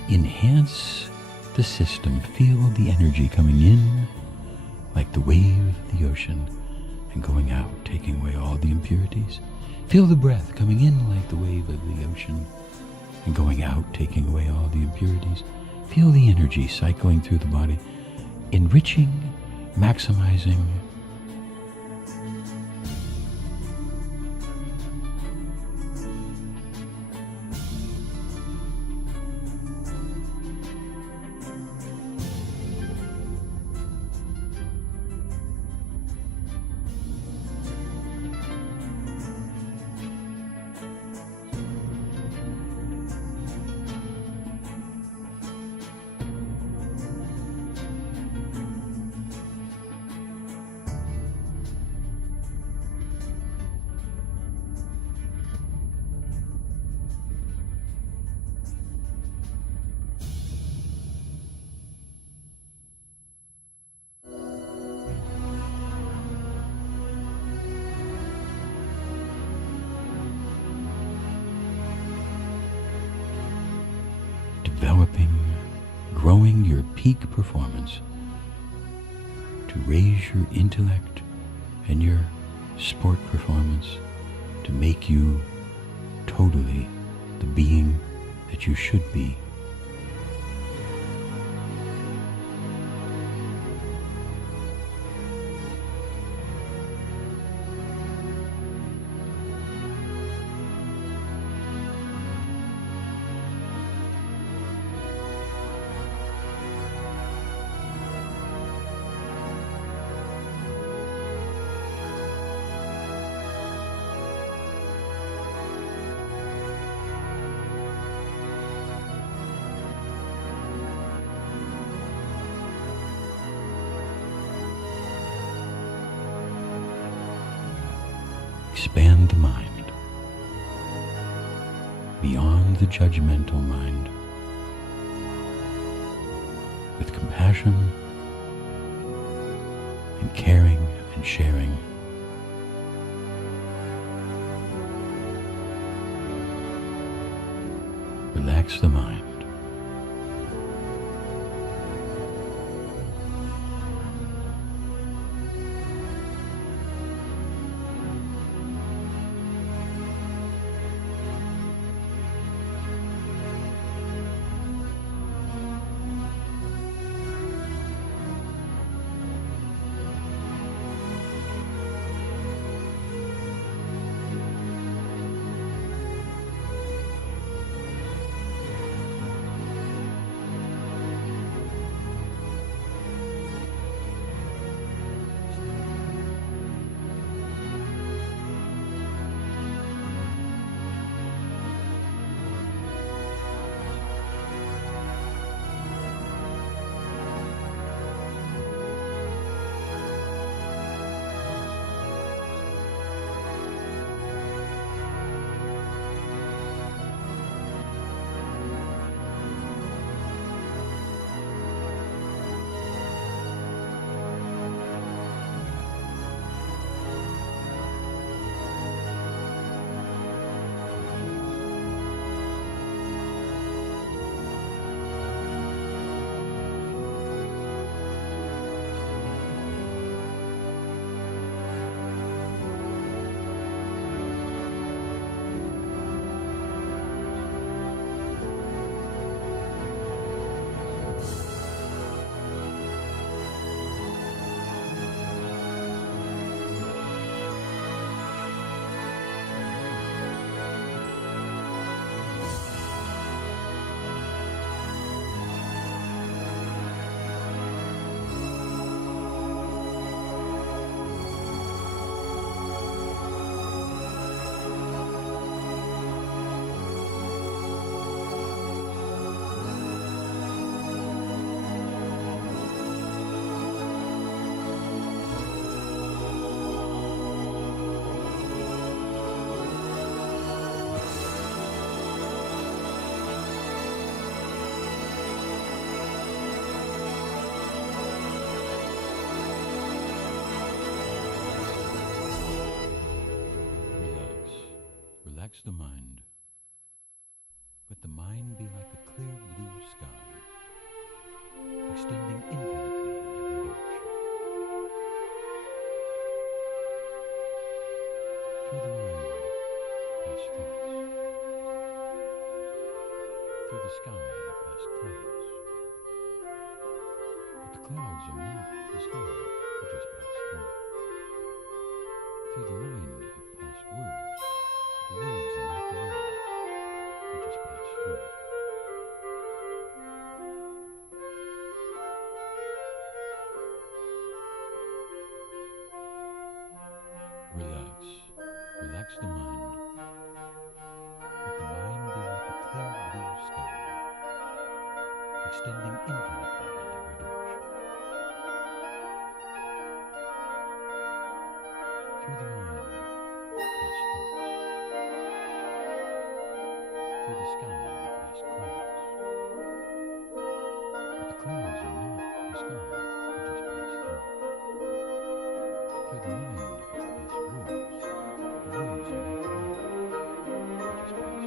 Enhance the system. Feel the energy coming in like the wave of the ocean and going out, taking away all the impurities. Feel the breath coming in like the wave of the ocean and going out, taking away all the impurities. Feel the energy cycling through the body, enriching, maximizing. Developing, growing your peak performance to raise your intellect and your sport performance to make you totally the being that you should be. Expand the mind beyond the judgmental mind with compassion and caring and sharing. Relax the mind. relax the mind. Let the mind be like a clear blue sky, extending infinitely in every direction. Through the mind pass thoughts. Through the sky pass clouds. But the clouds are not the sky, they just pass through. Through the mind pass words. The words are not the mind, they just pass through. Relax. Relax the mind. Let the mind be like a clear blue sky, extending infinitely in every direction. Through the mind pass thoughts. Through the sky pass clouds. But the clouds are not the sky, they just pass through. Through the mind pass words. The words are not the mind, they just pass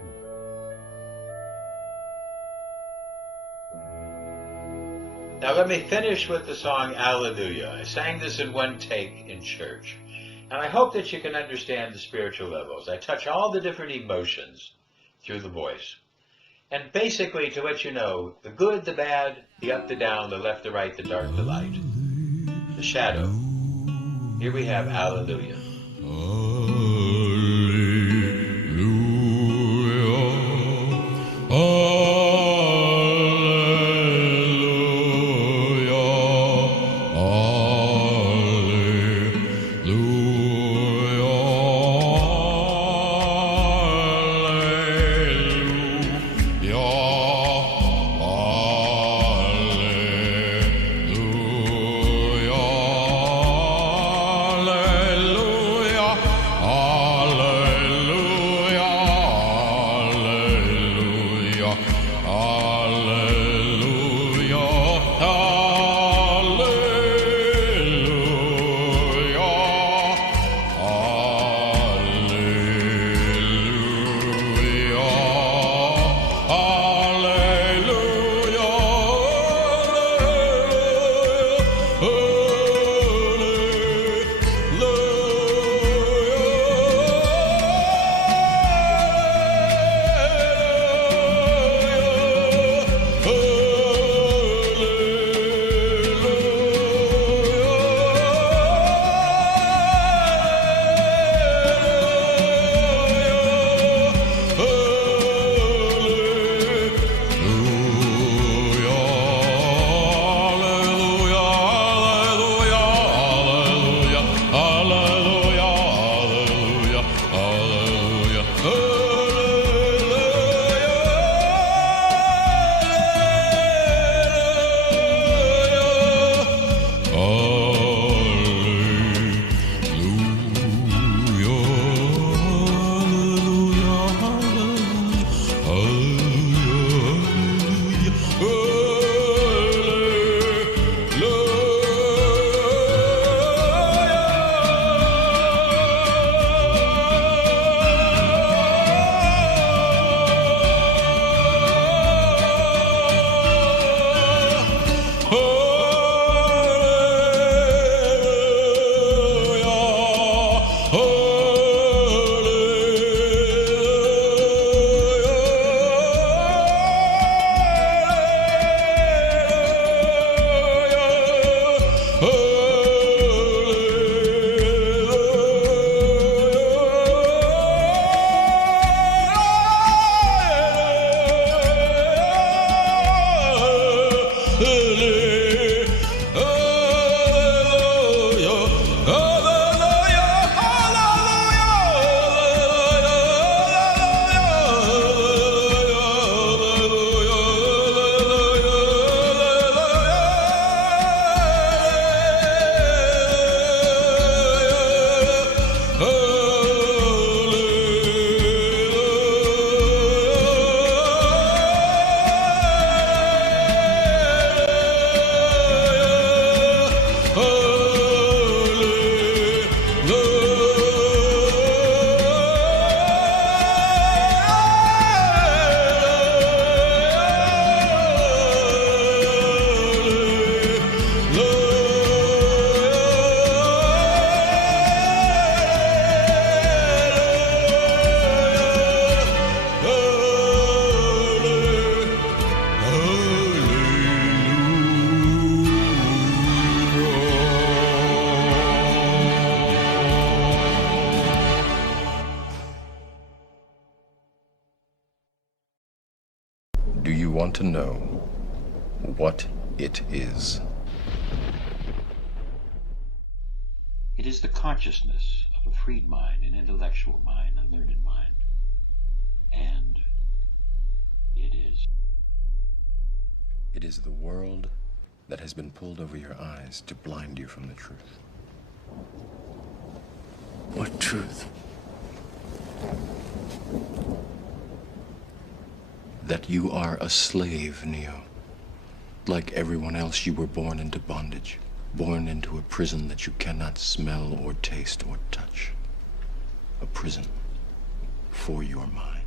through. Now let me finish with the song Alleluia. I sang this in one take in church. And I hope that you can understand the spiritual levels. I touch all the different emotions through the voice. And basically, to let you know, the good, the bad, the up, the down, the left, the right, the dark, the light, the shadow. Here we have Alleluia. Hallelujah. Do you want to know what it is? It is the consciousness of a freed mind, an intellectual mind, a learned mind. And it is. It is the world that has been pulled over your eyes to blind you from the truth. What truth? That you are a slave, Neo. Like everyone else, you were born into bondage, born into a prison that you cannot smell or taste or touch. A prison for your mind.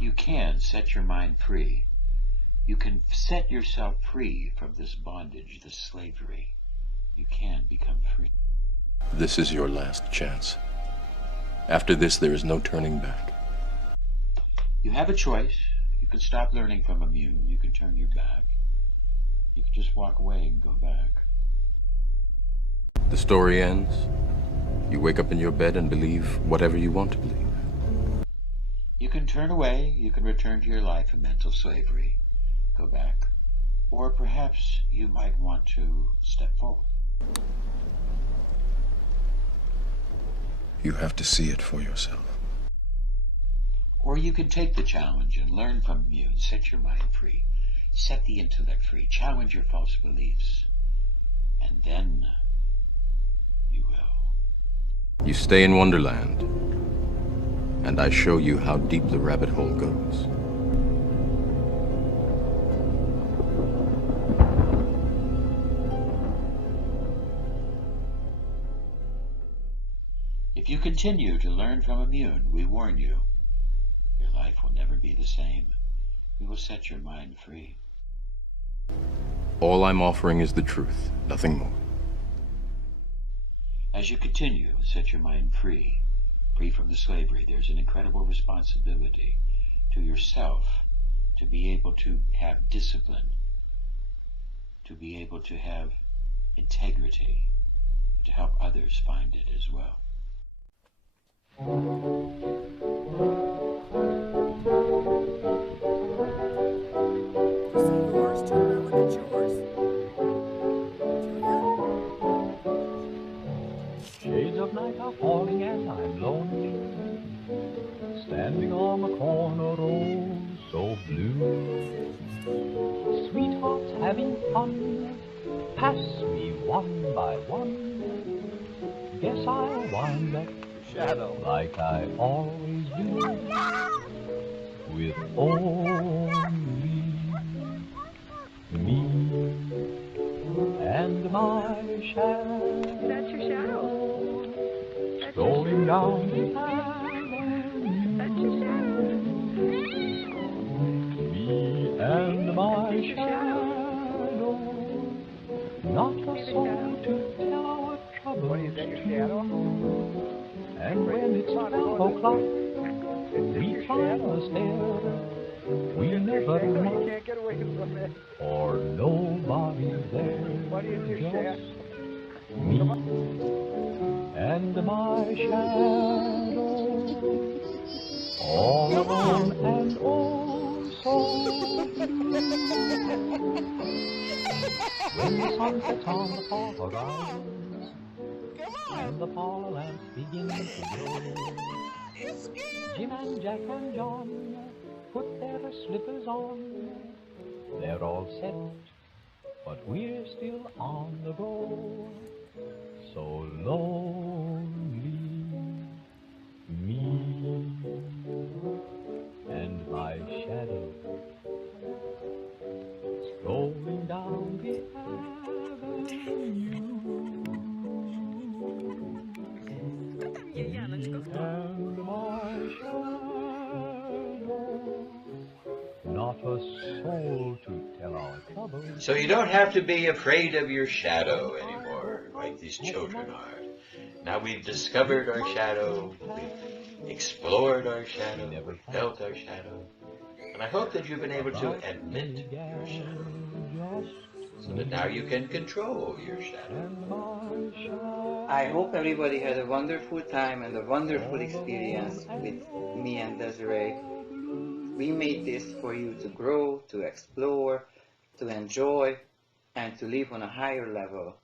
You can set your mind free. You can set yourself free from this bondage, this slavery. You can become free. This is your last chance. After this, there is no turning back. You have a choice. You can stop learning from Immune. You can turn your back. You can just walk away and go back. The story ends. You wake up in your bed and believe whatever you want to believe. You can turn away. You can return to your life of mental slavery. Go back. Or perhaps you might want to step forward. You have to see it for yourself. Or you can take the challenge and learn from Immune. Set your mind free. Set the intellect free. Challenge your false beliefs. And then you will. You stay in Wonderland, and I show you how deep the rabbit hole goes. If you continue to learn from Immune, we warn you, your life will never be the same. We will set your mind free. All I'm offering is the truth, nothing more. As you continue to set your mind free, free from the slavery, there's an incredible responsibility to yourself to be able to have discipline, to be able to have integrity, to help others find it as well. Shades of night are falling and I'm lonely, standing on the corner, oh so blue. Sweethearts having fun, pass me one by one. Guess I'll wind up Shadow. like I always do, with only me and my shadow. That's your shadow. Strolling down the avenue. That's your shadow. Me and my shadow. Not a soul to tell our troubles. What is that, your shadow? And when it's 12 o'clock, we climb the stairs. We never You know, can't get away from it. for nobody's there. What is your shadow? Just me and my shadow, all alone and oh so blue. When the sun sets on the fog horizons, and the fall lamps begin to glow, Jim and Jack and John put their slippers on. They're all set, but we're still on the go. So lonely, me and my shadow, strolling down the avenue. And my shadow, not a soul to tell our troubles. So you don't have to be afraid of your shadow anymore, like these children are. Now we've discovered our shadow, we've explored our shadow, we've felt our shadow, and I hope that you've been able to admit your shadow, so that now you can control your shadow. I hope everybody had a wonderful time and a wonderful experience with me and Desiree. We made this for you to grow, to explore, to enjoy, and to live on a higher level